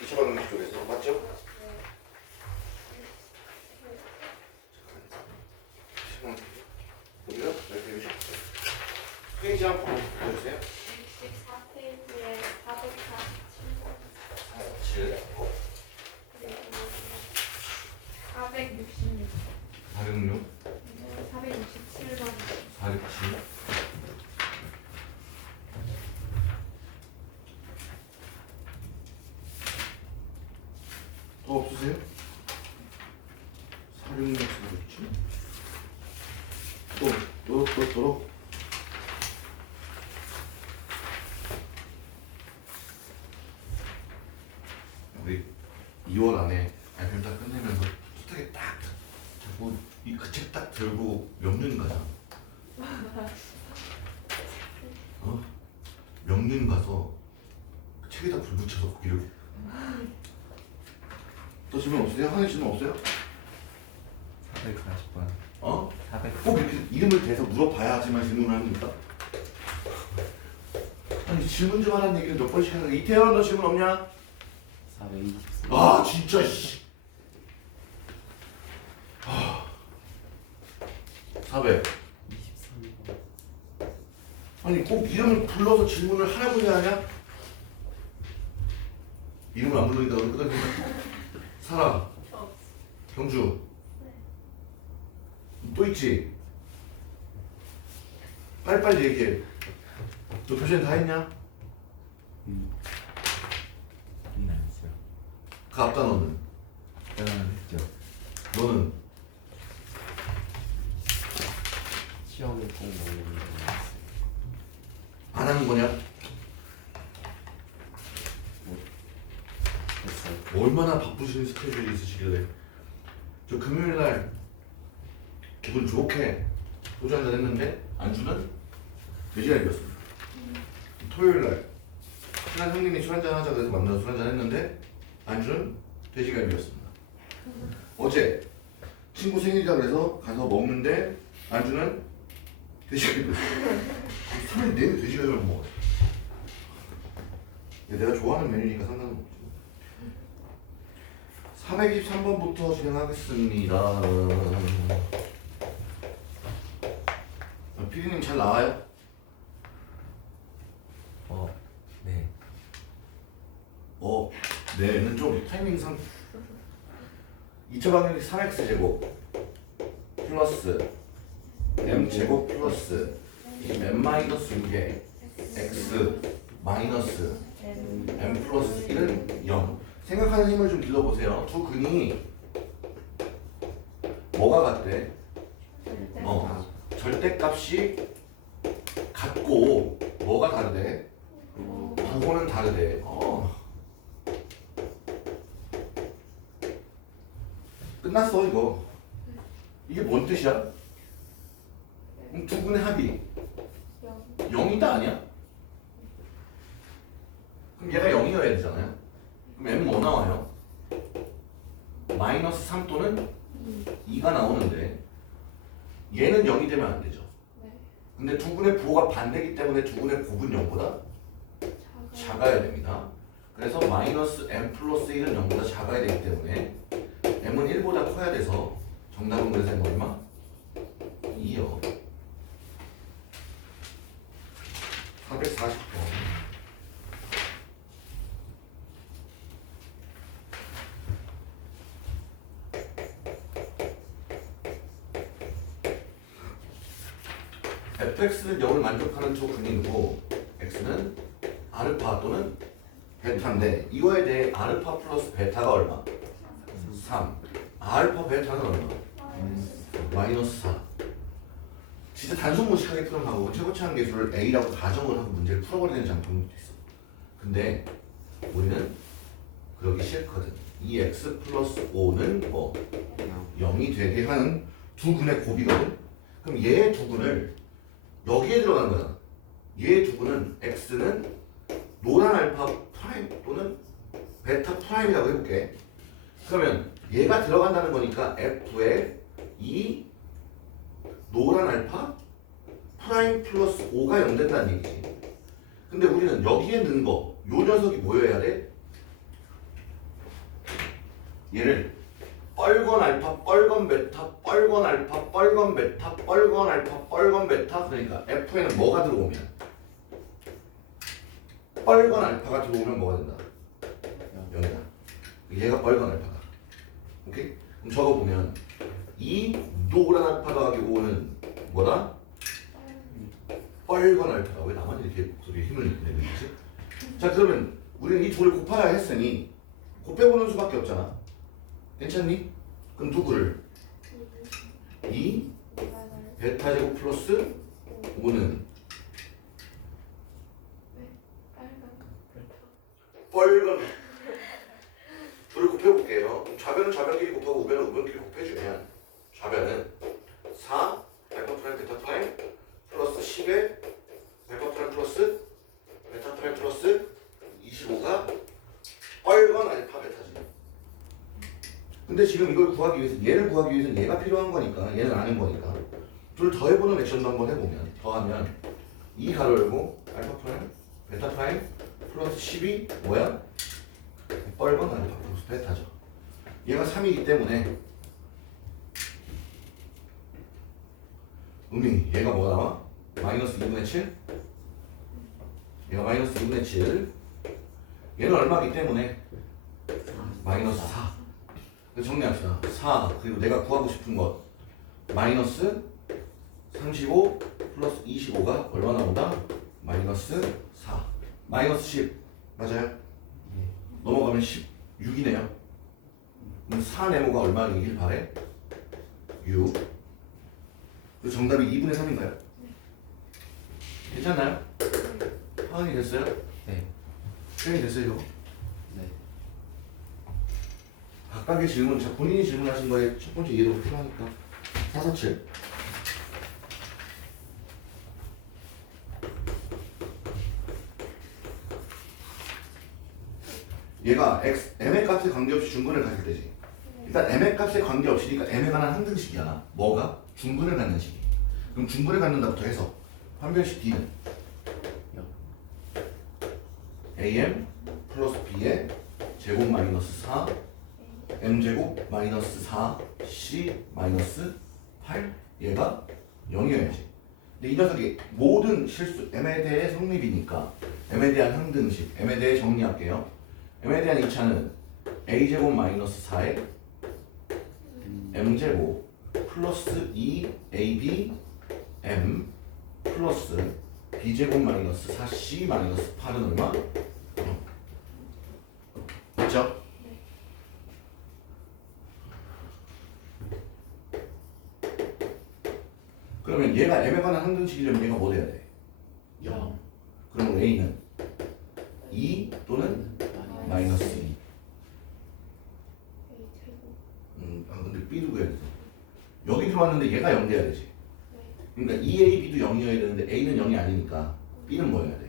2차 방정식 쪽에서 맞죠? 우리가 몇 페이지? 페이지 한 번 보여주세요. 64페이지에 447번 7 그리고 466 406 467번 467 또 없으세요? 406 467 또 우리 2월 안에 알펜 딱 끝내면서 투탁에 딱 자꾸 이 그 책 딱 들고 명륜 가자. 명륜 가서 그 책에다 불 붙여서 고기를. 또 질문 없으세요? 하는 질문 없어요? 440번. 400. 꼭 이렇게 이름을 대서 물어봐야지만 질문을 합니까? 아니 질문 좀 하라는 얘기를 몇 번씩 하는데 이태원 너 질문 없냐? 424. 아 진짜 씨. 400. 23번. 아니 꼭 이름을 불러서 질문을 하라고 해야 하냐? 이름을 안 부르니까 너는 끄덕이니까. 사라. 경주. 또 있지? 빨리빨리 얘기해. 너 표시는 다 했냐? 안 했어요. 그 앞단어는? 저는 했죠. 너는? 시험을 꼭 넣는 거 했어요. 안 하는 거냐? 했어요. 얼마나 바쁘신 스케줄이 있으시길래 저 금요일날 기분 좋게 소주 한잔 했는데 안주는 4시간 이었습니다. 토요일날 친한 형님이 술 한잔 하자 그래서 만나서 술 한잔 했는데 안주는 4시간 이었습니다. 어제 친구 생일이라 그래서 가서 먹는데 안주는 4시간 이었습니다. 3일 내내 4시간을 먹었어요. 내가 좋아하는 메뉴니까 상관은 없죠. 423번부터 진행하겠습니다. 피디님 잘 나와요? 네. 네는 좀 타이밍상 2차 방정식 3x제곱 플러스 m제곱 플러스 m 마이너스 6에 x 마이너스 m 플러스 1은 0. 생각하는 힘을 좀 길러보세요. 두 근이 뭐가 같대? 절대값이 같고 뭐가 다르대? 부호는 다르대. 끝났어 이거. 이게 뭔 뜻이야? 그럼 두 근의 합이 0이다 아니야? 그럼 얘가 0이어야 되잖아요. 그럼 m은 뭐 나와요? 마이너스 3 또는 2가 나오는데 얘는 0이 되면 안 되죠. 근데 두 근의 부호가 반대이기 때문에 두 근의 곱은 0보다 작아야 됩니다. 그래서 마이너스 m 플러스 1은 0보다 작아야 되기 때문에 m은 1보다 커야 돼서 정답은 그래서 m 얼마? 2요. 440번. fx는 0을 만족하는 두 근이고 x는 아르파 또는 베타인데 이거에 대해 아르파 플러스 베타가 얼마? 3. 아알파 베타는 얼마? 마이너스 4. 진짜 단순 무식하게 풀어가고 최고차항 계수를 a라고 가정을 하고 문제를 풀어버리는 장점도 있어. 근데 우리는 그러기 싫거든. 이 x 플러스 5는 뭐 0이 되게 하는 두 근의 곱이거든. 그럼 얘의 두 근을 여기에 들어가는 거잖아. 얘의 두 근은 x는 노란 알파 프라임 또는 베타 프라임이라고 해볼게. 그러면 얘가 들어간다는 거니까 f에 이 노란 알파 프라임 플러스 5가 0 된다는 얘기지. 근데 우리는 여기에 넣은 거, 요 녀석이 뭐여야 돼? 얘를 뻘건 알파, 뻘건 베타, 뻘건 알파, 뻘건 베타, 뻘건 알파, 뻘건 베타. 그러니까 F에는 뭐가 들어오면 뻘건 알파가 들어오면 뭐가 된다? 0이다. 얘가 뻘건 알파다. 오케이? 그럼 저거 보면 이 노란 알파 더하기 5는 뭐다? 뻘건 알파다. 왜 나만 이렇게 목소리에 힘을 내는 거지? 자, 그러면 우리는 이 둘을 곱하라 했으니 곱해보는 수밖에 없잖아. 괜찮니? 그럼 누구를? 2 베타 제곱 플러스 5는 뻘건 둘을 곱해볼게요. 좌변은 좌변끼리 곱하고 우변은 우변끼리 곱해주면 좌변은 4 알파 프라임 베타 프라임 플러스 10에 알파 프라임 플러스 베타 프라임 플러스 25가 뻘건 알파 베타지. 근데 지금 이걸 구하기 위해서 얘를 구하기 위해서는 얘가 필요한 거니까 얘는 아는 거니까 둘 더해보는 액션도 한번 해보면 더하면 2 가로 열고 알파 프라임 베타 프라임 플러스 10이 뭐야? 뻘건 알파 플러스 베타죠. 얘가 3이기 때문에 얘가 뭐가 나와? 마이너스 2분의 7 얘가 마이너스 2분의 7 얘는 얼마기 때문에 마이너스 4 정리합시다. 4 그리고 내가 구하고 싶은 것 마이너스 35 플러스 25가 얼마 나온다? 마이너스 4 마이너스 10 맞아요? 넘어가면 16이네요. 그럼 4 네모가 얼마이길 바래? 6 그 정답이 2분의 3인가요? 괜찮나요? 확인이 됐어요? 네. 확인이 됐어요? 네. 각각의 질문, 자 본인이 질문하신 거에 첫 번째 이해도가 필요하니까 447 얘가 x, m의 값에 관계없이 중근을 가질 때지. 일단 m의 값에 관계없이니까 m에 관한 항등식이야. 뭐가? 중근을 갖는 식이. 그럼 중근을 갖는다부터 해서 판별식 D는 am 플러스 b의 제곱 마이너스 4 m제곱 마이너스 4 c 마이너스 8 얘가 0이어야지. 근데 이 녀석이 모든 실수 m에 대해 성립이니까 m에 대한 항등식 m에 대해 정리할게요. m에 대한 2차는 a제곱 마이너스 4에 m제곱 플러스 2ab m 플러스 b제곱 마이너스 4c 마이너스 8은 얼마? 0. 맞죠? 그러면 얘가 m에 관한 항등식이려면 얘가 뭐 돼야 돼? 0. 그럼 a는 2 또는 마이너스 2. 근데 b도 구해야 돼. 여기 들어왔는데 얘가 0 돼야 되지. 그러니까 2a, b도 0이어야 되는데 a는 0이 아니니까 b는 뭐여야 돼?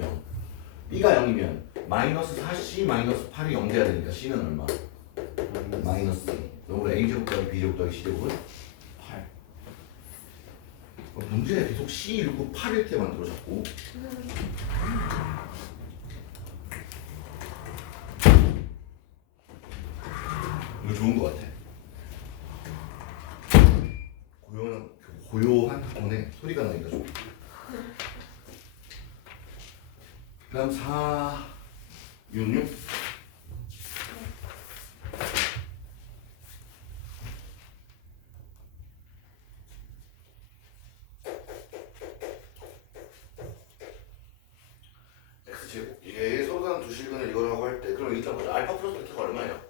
0. b가 0이면 마이너스 4c 마이너스 8이 0 돼야 되니까 c는 얼마? 마이너스 2. 그러므로 a제곱 더하기 b제곱 더하기 c제곱은 8. 문제에 계속 c 읽고 8 이렇게 만들어 자꾸. 이거 좋은 것 같아. 고요한 학원에 소리가 나니까 좋아. 그다음 4, 6, 6. x제곱. 얘 서로 다른 두 실근을 이거라고 할 때 그럼 일단 보자. 알파 플러스 베타가 얼마예요?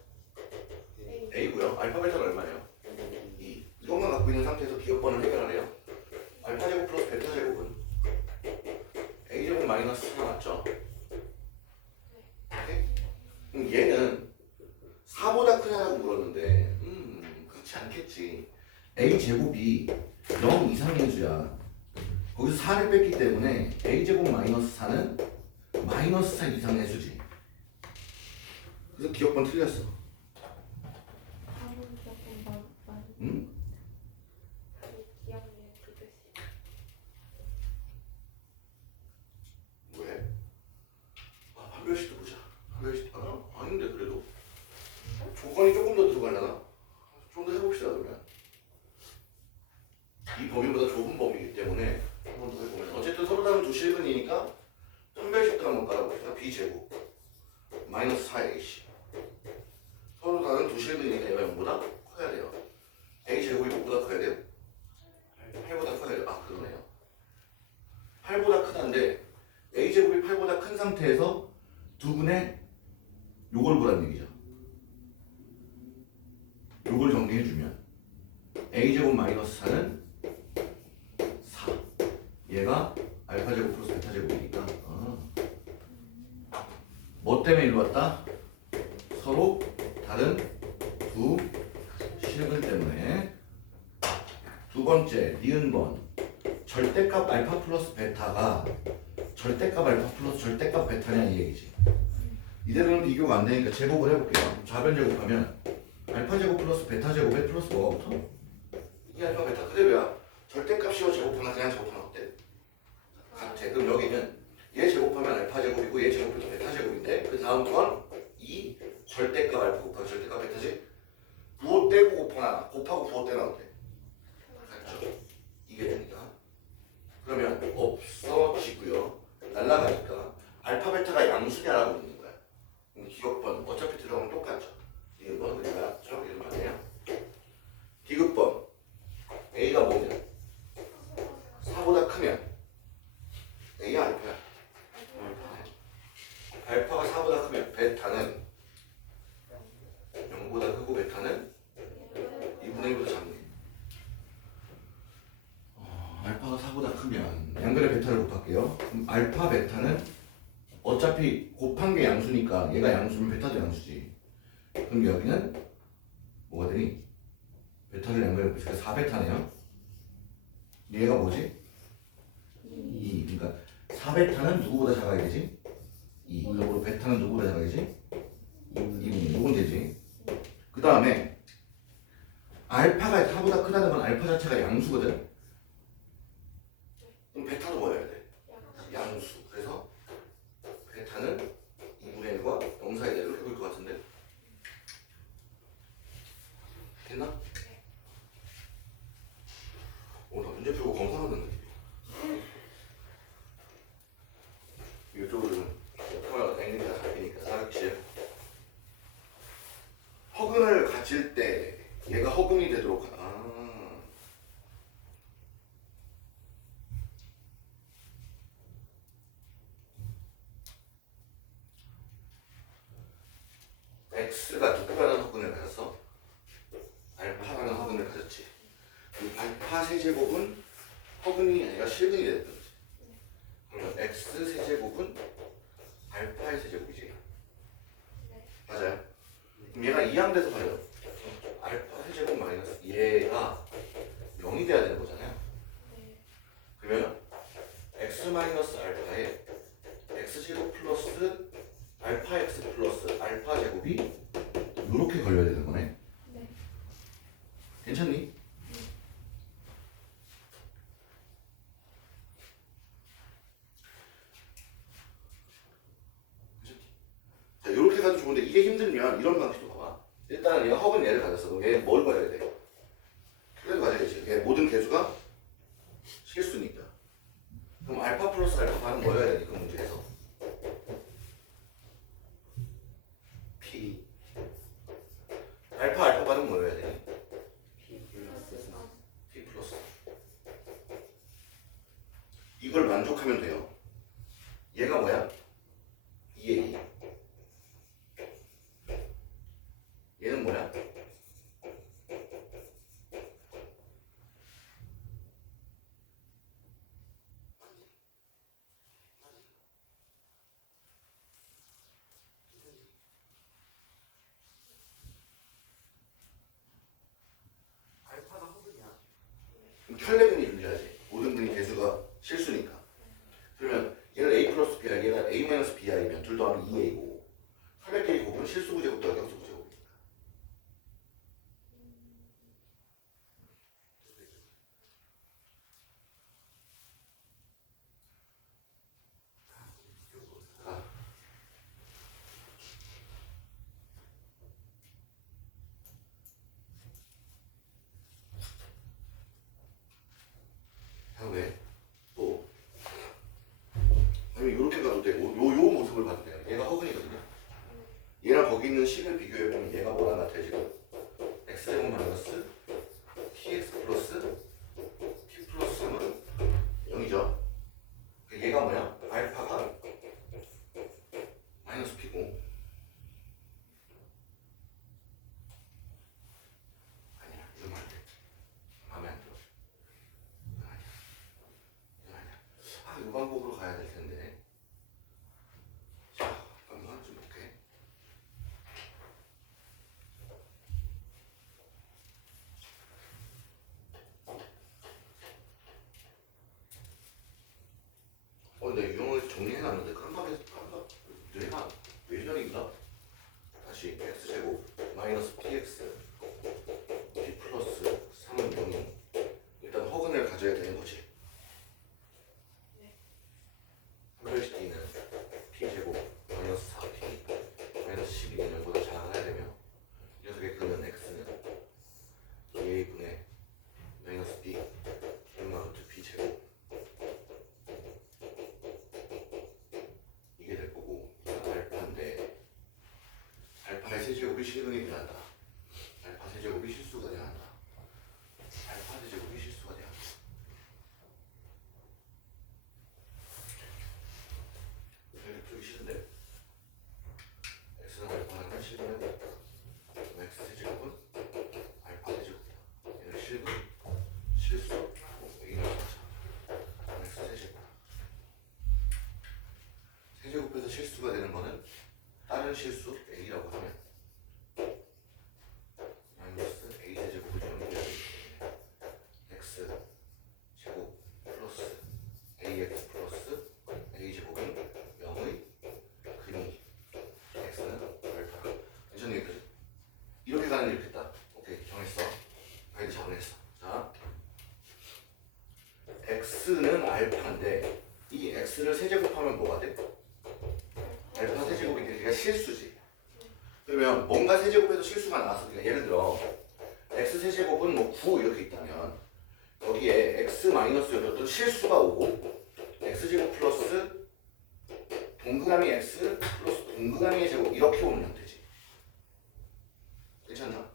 A고요. 알파 베타가 얼마예요? 2. 이것만 갖고 있는 상태에서 기억번을 해결하래요. 알파 제곱 플러스 베타 제곱은 A제곱 마이너스 4 맞죠? 오케이? 그럼 얘는 4보다 크냐고 물었는데 그렇지 않겠지. A제곱이 0 이상의 수야. 거기서 4를 뺐기 때문에 A제곱 마이너스 4는 마이너스 4 이상의 수지. 그래서 기억번 틀렸어. 응? 왜? 판별식도 보자. 판별식 아닌데 그래도 마이너스 4의 AC. 서로 다른 두 실근이니까 얘가 0보다 커야 돼요. A 제곱이 뭐보다 커야 돼요? 8보다 커야 돼요. 아 그러네요. 8보다 크다는데 A 제곱이 8보다 큰 상태에서 두 분의 요걸 보라는 얘기죠. 요걸 정리해주면 A 제곱 마이너스 4는 4. 얘가 알파 제곱 플러스 베타 제곱이니까 뭐 때문에 일로 왔다? 서로 다른 두 실근 때문에. 두 번째 니은번 절대값 알파 플러스 베타가 절대값 알파 플러스 절대값 베타냐 이 얘기지. 이대로는 비교가 안 되니까 제곱을 해볼게요. 좌변 제곱하면 알파 제곱 플러스 베타 제곱에 플러스 뭐가 붙어? 이 알파 베타 그대로야. 절대값이요 제곱하나 그냥 제곱하나 어때? 같아. 그럼 여기는 얘 제곱하면 알파 제곱이고 얘 제곱해도 베타 제곱인데 그 다음 건 이 절대값 알파 곱하기 절대값 베타지? 부호 떼고 곱하나 곱하고 부호 떼나 어때? 같죠? 이게 되니까 그러면 없어지고요. 날라가니까 알파 베타가 양수냐라고 묻는 거야. 기억번 어차피 들어가면 똑같죠. 이번 우리가 저 이런 말이에요. 디귿번 A가 뭐냐? 4보다 크면 A가 알파야. 알파가 4보다 크면 베타는 0보다 크고 베타는 2분의 1보다 작네. 알파가 4보다 크면 양변의 베타를 곱할게요. 그럼 알파 베타는 어차피 곱한 게 양수니까 얘가 양수면 베타도 양수지. 그럼 여기는 뭐가 되니? 베타를 양변에 곱하니까 4베타네요. 얘가 뭐지? 2. 그러니까 4베타는 누구보다 작아야 되지? 2. 그리고 베타는 누구보다 작아야지? 2분의 6은 되지. 그 다음에 알파가 4보다 크다는 건 알파 자체가 양수거든. 그럼 베타도 뭐여야 돼? 양수. 그래서 베타는 2분의 1과 0 사이 대로 해볼 것 같은데 됐나? 나 문제 풀고 검사하는 느낌이야. 이쪽으로는 카메라가 앵글이 잡히니까 사각지에 허근을 가질 때 얘가 허근이 되도록 X가 누구라는 허근을 가졌어? 알파라는 허근을 가졌지. 이 알파 세제곱은 허근이 아니라 실근이 됐던 거지. 그러면 X 세제곱은 알파의 세제곱이지. 맞아요? 그럼 얘가 이항돼서 봐요. 알파 세제곱 마이너스 얘가 0이 돼야 되는 거잖아요. 그러면 X 마이너스 알파에 X제곱 플러스 알파 X 플러스 알파 제곱이 이렇게 걸려야 되는 거네. 네. 괜찮니? 자, 이렇게 가도 좋은데 이게 힘들면 이런 방식도 봐봐. 일단 얘가 허근 얘를 가졌어. 그럼 얘 뭘 가져야 돼? 그래도 가져야지. 얘 모든 개수가 실수니까. 그럼 알파 플러스 알파 반은 뭐여야 되니? 그 문제에서 P 알파 알파 반은 뭐여야 되니? P 플러스. 이걸 만족하면 돼요. 얘가 뭐야? 2A. 얘는 뭐야? 알파가 허근이야. 그럼 혈내근이 존재하지. 모든 근이 개수가 실수니까. 그러면 얘는 A 플러스 B야, 얘는 A 마이너스 B야이면 둘 더하면 2A고 혈내끼리 곱은 실수부 제곱 더하기 형수부 제곱. 다음에 또 아니면 이렇게 가도 되고 요 모습을 봐도 돼요. 얘가 허근이거든요. 여기 있는 식을 비교해보면 얘가 뭐랑 같아요 지금? x제곱 마이너스 px 플러스 p 플러스 3은 0이죠. 얘가 뭐야? 알파가 마이너스 p고 아니야 이거 안 돼. 마음에 안 들어. 이거 아니야. 이거 아니야. 아, 이 방법으로 가야 될 텐데. 자, 그럼 하나 좀 볼게. 근데 유형을 정리해놨는데 깜빡했어. 내가 예전인가? 다시 x제곱 마이너스 px p 플러스 3은 0이 일단 허근을 가져야 되는 거지. 플러시티는 p제곱 마이너스 4p 마이너스 12는 0보다 작아야 되며 이 녀석의 근은 x는 2a분의 마이너스 b 얼마 루트 p제곱 이게 될 거고 이건 알파인데 알파의 세제곱이 실근이 돼한다. 알파 세제곱이 실수가 돼야 한다. 알파 세제곱이 실수가 돼야 한다. 풀기 싫은데 x는 알파는 실근이고 x 세제곱은 알파 세제곱이다. 얘는 실근, 실수, 여기는 하자. x 세제곱. 세제곱에서 실수가 되는 거는 다른 실수 a라고 하면 마이너스 a 세제곱을 정리해야 되기 때문에 x 제곱 플러스 ax 플러스 a 제곱은 0의 근이 x는 알파. 괜찮니? 이렇게 가는 게 좋겠다. 오케이, 정했어. 가이드 잡아냈어. 자, x는 알파인데 이 x를 세제곱하면 뭐가 돼? 알파 세제곱이 그러니까 실수지. 그러면 뭔가 세제곱에서 실수가 나왔어. 그러니까 예를 들어 x 세제곱은 뭐 9 이렇게 있다면 여기에 x 마이너스 어떤 실수가 오고 x 제곱 플러스 동그라미 x 플러스 동그라미의 제곱 이렇게 오는 형태지. 괜찮나?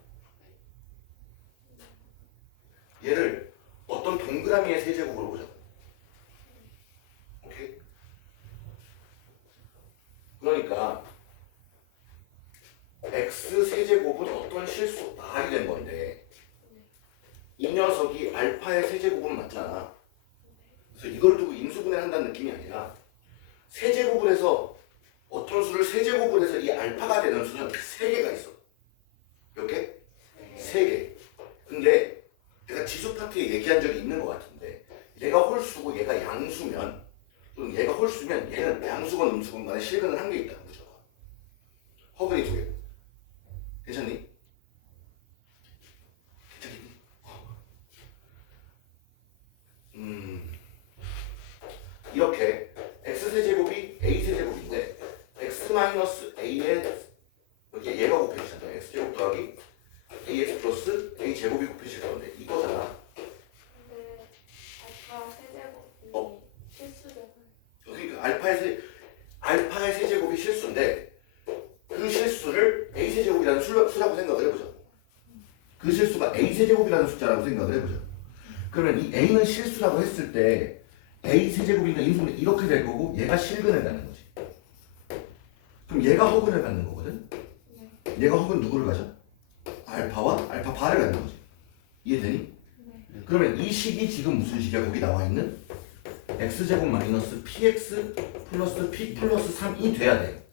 얘를 어떤 동그라미의 세제곱으로 보자. 오케이? 그러니까 x 세제곱은 어떤 실수 말이 된 건데 이 녀석이 알파의 세제곱은 맞잖아. 그래서 이걸 두고 인수분해를 한다는 느낌이 아니라 세제곱을 해서 어떤 수를 세제곱을 해서 이 알파가 되는 수는 3개가 있어. 몇 개? 3개. 근데 내가 지수 파트에 얘기한 적이 있는 것 같은데 얘가 홀수고 얘가 양수면 또는 얘가 홀수면 얘는 양수건 음수건 간에 실근은 한 개 있다. 무조건. 허근이 2개. 괜찮니? 괜찮니? 이렇게 x세제곱이 a세제곱인데 x 마이너스 a의 여기 얘가 곱해지잖아. x제곱 더하기 ax 플러스 a제곱이 곱해질 건데 이거잖아. 근데 알파 세제곱이 어? 실수되는. 그러니까 알파의 세제곱이 실수인데 그 실수를 a세제곱이라는 수라고 생각을 해보자. 그 실수가 a세제곱이라는 숫자라고 생각을 해보자. 그러면 이 a는 실수라고 했을 때 a세제곱이니까 인수분해 이렇게 될 거고 얘가 실근을 갖는 거지. 그럼 얘가 허근을 갖는 거거든. 얘가 허근 누구를 가져? 알파와 알파 바를 갖는 거지. 이해되니? 네. 그러면 이 식이 지금 무슨 식이야? 거기 나와 있는 x제곱 마이너스 px 플러스 p 플러스 3이 돼야 돼.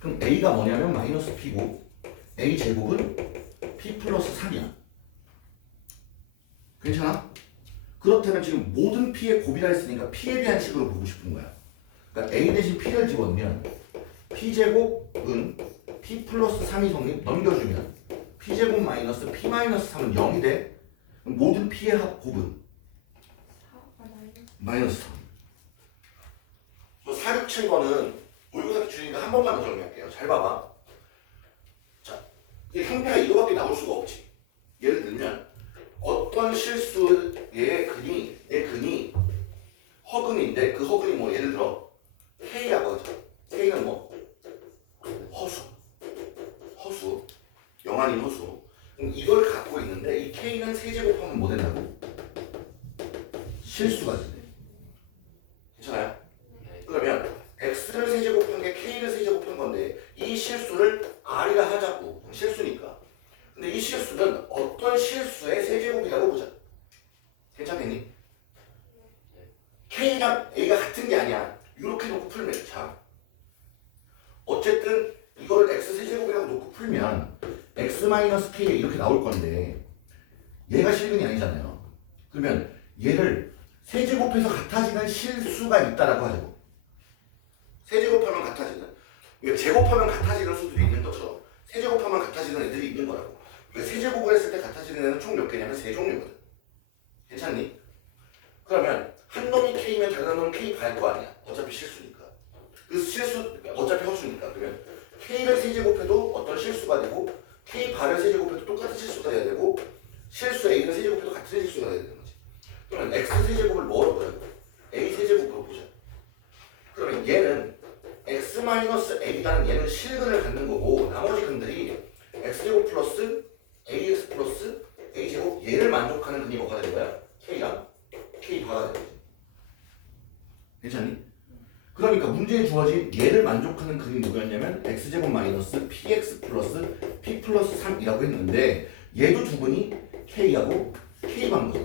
그럼 a가 뭐냐면 마이너스 p고 a제곱은 p 플러스 3이야. 괜찮아? 그렇다면 지금 모든 p의 곱이라 했으니까 p에 대한 식으로 보고 싶은 거야. 그러니까 a 대신 p를 집어넣으면 p제곱은 p 플러스 3이 넘겨주면 p제곱 마이너스 p 마이너스 3은 0이 돼. 그럼 모든 p의 곱은 마이너스 3. 4, 6, 7번은 모의고사 주니까 한 번만 더 정리할게요. 잘 봐봐. 자, 이 형태가 이거밖에 나올 수가 없지. 예를 들면 어떤 실수의 근이 내 근이 허근인데 그 허근이 뭐 예를 들어 K라고 하죠. K는 뭐 허수. 정한 인호수. 그럼 이걸 갖고 있는데 이 K는 세제곱하면 뭐 된다고? 실수가 된대. 괜찮아요? 그러면 X를 세제곱한 게 K를 세제곱한 건데 이 실수를 R이라 하자고. 실수니까. 근데 이 실수는 어떤 실수의 세제곱이라고 보자. 괜찮겠니? K랑 A가 같은 게 아니야. 이렇게 놓고 풀면 자. 어쨌든 이걸 X 세제곱이라고 놓고 풀면 X-K 이렇게 나올 건데 얘가 실근이 아니잖아요. 그러면 얘를 세제곱해서 같아지는 실수가 있다라고 하자고. 세제곱하면 같아지는. 그러니까 제곱하면 같아지는 수들이 있는 것처럼 세제곱하면 같아지는 애들이 있는 거라고. 그러니까 세제곱을 했을 때 같아지는 애는 총 몇 개냐면 3종류거든. 괜찮니? 그러면 한 놈이 K면 다른 한 놈은 K 발 거 아니야. 어차피 실수니까. 그 실수 어차피 허수니까. 그러면 K를 세제곱해도 어떤 실수가 되고 K 발을 세제곱해도 똑같은 실수가 돼야 되고 실수 A를 세제곱해도 같은 실수가 돼야 되는 거지. 그러면 X 세제곱을 뭐로 보자고? A 세제곱으로 보자. 그러면 얘는 X-A라는 얘는 실근을 갖는 거고 나머지 근들이 X제곱 플러스 AX 플러스 A제곱 얘를 만족하는 근이 뭐가 되는 거야? K랑 K 바가 되는 거지. 괜찮니? 그러니까 문제에 주어진 얘를 만족하는 근이 누구였냐면 X제곱 마이너스 PX 플러스 P 플러스 3이라고 했는데 얘도 두 분이 K하고 K 방거야.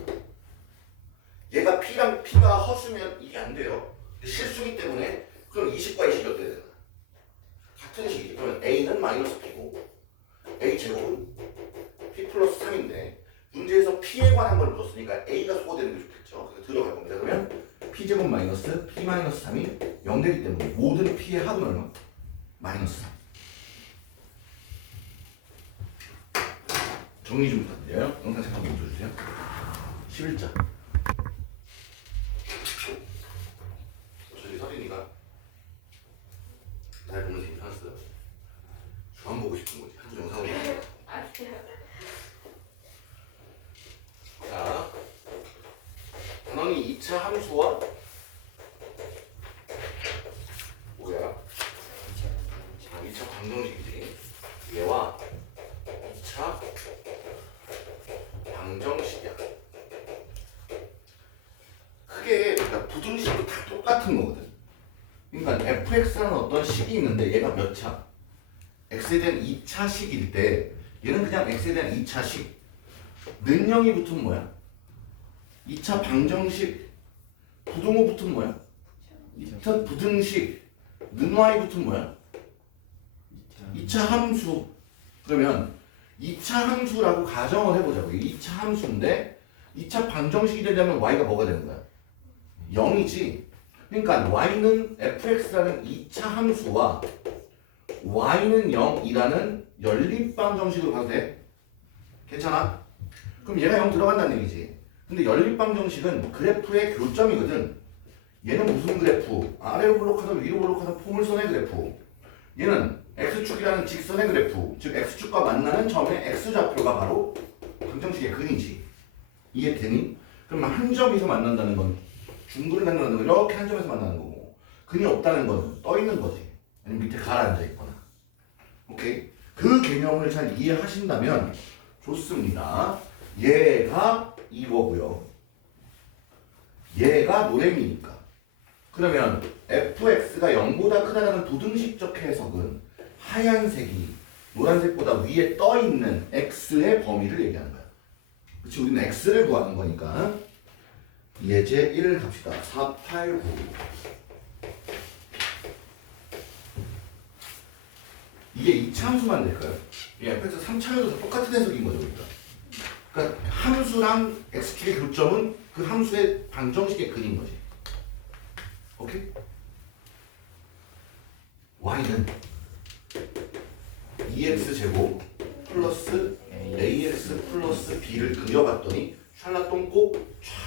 얘가 P랑 P가 허수면 이게 안 돼요. 실수기 때문에 그럼 20과 20이 어떻게 되나? 같은 식이지. 그러면 A는 마이너스 P고 A제곱은 P 플러스 3인데 문제에서 P에 관한 걸 물었으니까 A가 소거되는 게 좋겠죠. 그래서 들어갈 겁니다. 그러면 P제곱 마이너스 P 마이너스 3이 0 되기 때문에 모든 P의 합은 얼마? 마이너스 3. 정리 좀 부탁드려요. 영상 잠깐 멈춰주세요. 11자. 저기 서린이가 날 보면서 괜찮았어요. 저만 보고 싶은 거지. 한두 영상을 보고. 아니요. 자, 단원이 2차 함수와 뭐야? 2차 방정식이지. 얘와 2차 방정식이야. 크게 그러니까 부등식도 다 똑같은 거거든. 그러니까 fx라는 어떤 식이 있는데 얘가 몇 차? x에 대한 2차 식일 때 얘는 그냥 x에 대한 2차 식. 는 0이 붙으면 뭐야? 2차 방정식. 부등호 붙으면 뭐야? 2차 부등식. 는 y 붙으면 뭐야? 2차 함수. 그러면 2차 함수라고 가정을 해보자고. 2차 함수인데 2차 방정식이 되려면 y가 뭐가 되는 거야? 0이지. 그러니까 y는 fx라는 2차 함수와 y는 0이라는 연립방정식으로 봐도 돼? 괜찮아? 그럼 얘가 0 들어간다는 얘기지. 근데 연립방정식은 그래프의 교점이거든. 얘는 무슨 그래프? 아래로 블록하든 위로 블록하든 포물선의 그래프. 얘는 x축이라는 직선의 그래프. 즉 x축과 만나는 점의 x좌표가 바로 방정식의 근이지. 이해되니? 그러면 한 점에서 만난다는 건 중근을 만나는 건 이렇게 한 점에서 만나는 거고 근이 없다는 건 떠 있는 거지. 아니면 밑에 가라앉아 있거나. 오케이? 그 개념을 잘 이해하신다면 좋습니다. 얘가 이거고요. 얘가 노래미니까. 그러면 fx가 0보다 크다라는 부등식적 해석은 하얀색이 노란색보다 위에 떠 있는 x의 범위를 얘기하는 거야. 그렇지? 우리는 x를 구하는 거니까. 예제 1을 갑시다. 4, 8, 9. 이게 2차 함수만 될까요? 이 fx 3차여도 똑같은 해석인 거죠. 그러니까 함수랑 x축의 교점은 그 함수의 방정식의 근인 거지. 오케이? y는 2x제곱 플러스 ax 플러스 b를 그려봤더니 샬라똥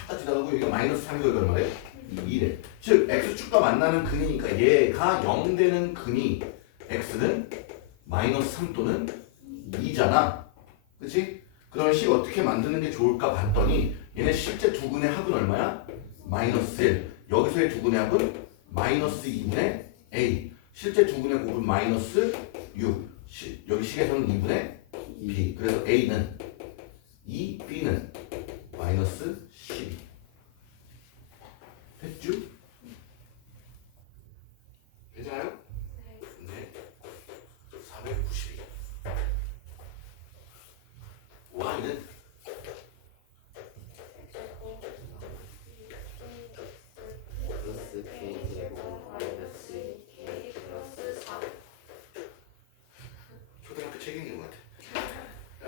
쫙 지나가고 여기가 마이너스 3이고 이걸 말해? 2래. 즉 x축과 만나는 근이니까 얘가 0 되는 근이 x는 마이너스 3 또는 2잖아. 그치? 그러면 식 어떻게 만드는 게 좋을까 봤더니 얘네 실제 두 근의 합은 얼마야? 마이너스 1. 여기서의 두 근의 합은 마이너스 2분의 a. 실제 두 근의 곱은 마이너스 6. 여기 식에서는 2분의 B. 그래서 A는 2, B는 마이너스 12. 됐죠? 괜찮아요? 네. 네. 492. Y는 세제곱 플러스 K 제곱 마이너스 K 플러스 4. 초등학교 책 읽는 것 같아.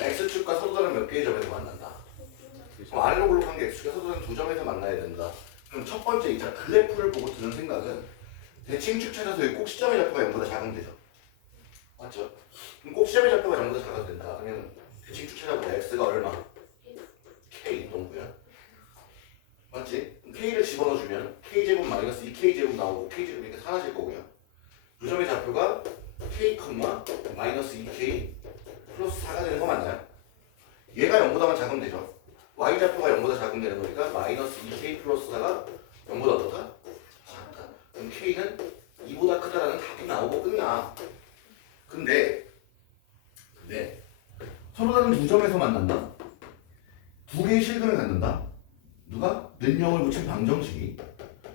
X축과 서로다른 몇 개의 점에서 만난다. 아래로 블록한 게 X축과 서로다른 두 점에서 만나야 된다. 그럼 첫 번째 이자 그래프를 보고 드는 생각은 대칭축 찾아서 꼭 시점의 좌표가 0보다 작으면 되죠. 맞죠? 그럼 꼭 시점의 좌표가 0보다 작아도 된다. 그러면 대칭축 찾아보자. X가 얼마? K 동구야. 맞지? 그럼 K를 집어넣어주면 K제곱 마이너스 2K제곱 나오고 K제곱이니까 사라질 거고요. 두 점의 좌표가 K, 마이너스 2K 플러스 4가 되는 거 맞나요? 얘가 0보다만 작으면 되죠. Y좌표가 0보다 작으면 되는 거니까 마이너스 2K 플러스 4가 0보다 어떻다? 작다. 그럼 K는 2보다 크다라는 답이 나오고 끝나. 근데 서로 다른 두 점에서 만난다. 두 개의 실근을 갖는다. 누가? 는영을 붙인 방정식이.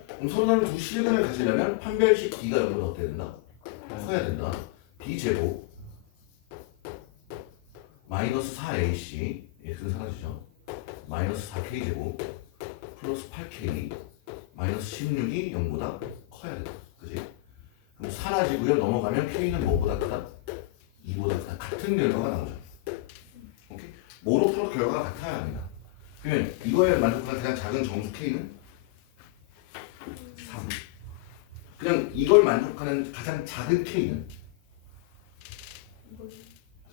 그럼 서로 다른 두 실근을 가지려면 판별식 D가 0보다 어때야 된다? 커야 된다. B제곱 마이너스 4AC X는 사라지죠. 마이너스 4K제곱 플러스 8K 마이너스 16이 0보다 커야 된다. 그지? 그럼 사라지고요. 넘어가면 K는 뭐보다 크다? 2보다 크다. 같은 결과가 나오죠. 오케이? 뭐로 풀어도 결과가 같아야 합니다. 그러면 이거에 만족하는 가장 작은 정수 K는 3. 그냥 이걸 만족하는 가장 작은 K는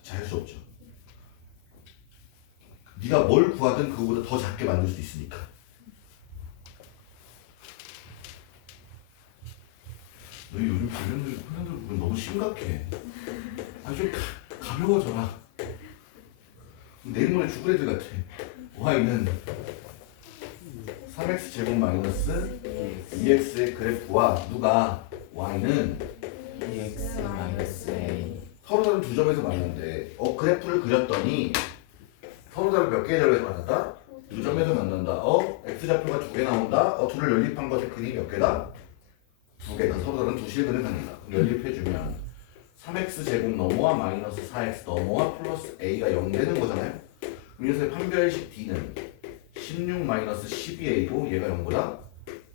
잘 수 없죠. 네가 뭘 구하든 그거보다 더 작게 만들 수 있으니까. 너희 요즘 회원들 보면 너무 심각해. 아니 좀 가벼워져라. 내일 모레 죽을 애들 같아. Y는 3x 제곱 마이너스 2x의 그래프와 누가 Y는 EX 마이너스 A 서로 다른 두 점에서 만났는데 그래프를 그렸더니 서로 다른 몇 개의 점에서 만났다? 두 점에서 만난다. x좌표가 두 개 나온다. 둘을 연립한 것의 근이 몇 개다? 두 개다. 서로 다른 두 실근을 갖는다. 그럼 연립해주면 3x 제곱 넘어와 마이너스 4x 넘어와 플러스 a가 0 되는 거잖아요. 그럼 여기서 판별식 d는 16 마이너스 12a고 얘가 0보다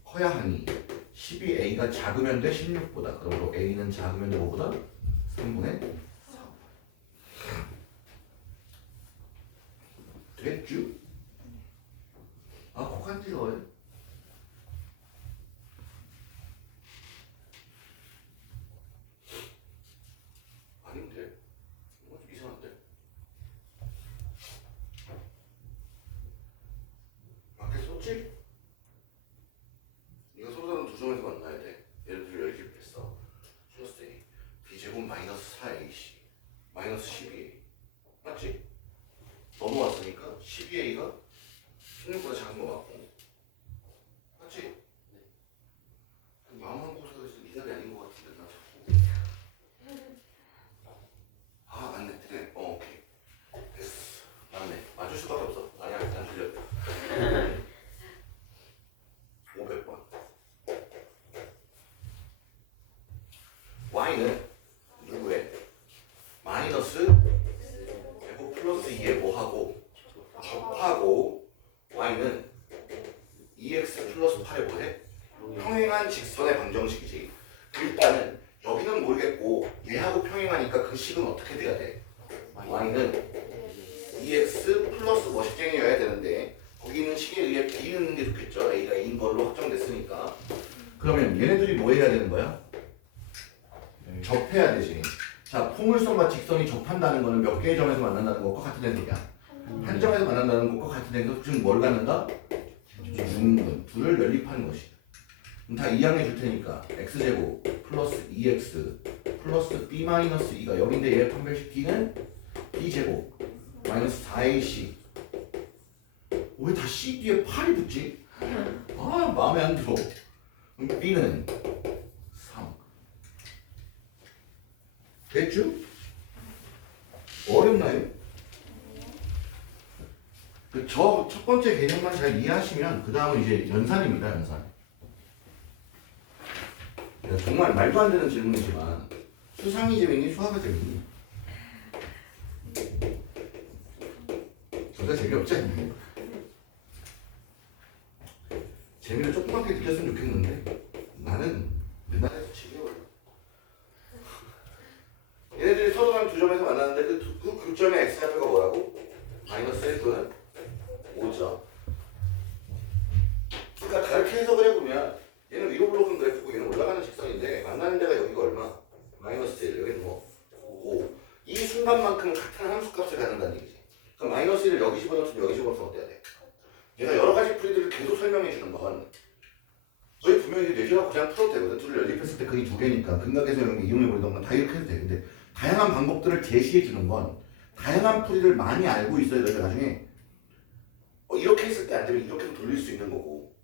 커야 하니 12a가 작으면 돼 16보다. 그러므로 a는 작으면 돼 뭐보다? 3분의 4. 됐죠? 곡한 찔러요. 아닌데? 좀 이상한데? 밖에 썼지? 이거 서로 다른 두 점에서 만나야 돼. 예를 들어 여기 했어. 플러스 A B제곱 마이너스 4AC 마이너스 12A 맞지? 넘어왔으니까 12A가 16보다 작은 거 같고 맞지? 네. 마음 한 곳에서 이 답이 아닌 것 같은데 나 자꾸 맞네. 네. 오케이 됐어. 맞네. 맞을 수밖에 없어. 아니야 안 틀려. 500번 Y는 누구의? 마이너스 제곱 플러스 2에 뭐하고 접하고 Y는 2x 플러스 8에 뭐해? 평행한 직선의 방정식이지. 일단은 여기는 모르겠고 얘하고 평행하니까 그 식은 어떻게 돼야 돼? Y는 2x 플러스 뭐식쟁이여야 되는데 거기 있는 식에 의해 b 넣는 게 좋겠죠. a가 a인 걸로 확정됐으니까. 그러면 얘네들이 뭐 해야 되는 거야? 접해야 되지. 자, 포물선과 직선이 접한다는 거는 몇 개의 점에서 만난다는 것과 같은 해석이야. 한 점에서 만난다는 것과 같은 해석. 즉 뭘 갖는다? 중근. 둘을 연립하는 것이. 그럼 다 이항해 줄 테니까 x제곱 플러스 2x 플러스 b 마이너스 2가 0인데 얘의 판별식 d는 b제곱 마이너스 4ac. 왜 다 c 뒤에 8이 붙지? 마음에 안 들어. 그럼 b는 3. 됐죠? 어렵나요? 저 첫 번째 개념만 잘 이해하시면 그 다음은 이제 연산입니다. 연산. 정말 말도 안 되는 질문이지만 수상이 재밌니? 수학이 재밌니? 둘 다 재미없지 않니? 재미를 조금밖에 느꼈으면 좋겠는데 나는 맨날 해서 지겨워요. 얘네들이 서로 한 두 점에서 만났는데 그 교점의 x좌표가 뭐라고? 마이너스 1 또는 5점. 그러니까 다르게 해석을 해보면 얘는 위로 블록은 그래프고 얘는 올라가는 직선인데 만나는 데가 여기가 얼마? 마이너스 1, 여기는 뭐 5. 이 순간만큼 같은 함수값을 갖는다는 얘기지. 그럼 마이너스 1을 여기 집어넣으면 여기 집어넣으면 어때야 돼? 얘가 여러 가지 풀이들을 계속 설명해 주는 건 저희 분명히 뇌시하고 그냥 풀어도 되거든. 둘을 연립했을 때 그게 두 개니까 근각에서 이런 게 이용해 버리던 건 다 이렇게 해도 돼. 근데 다양한 방법들을 제시해 주는 건 다양한 풀이를 많이 알고 있어야 돼. 나중에 이렇게 했을 때 안 되면 이렇게도 돌릴 수 있는 거고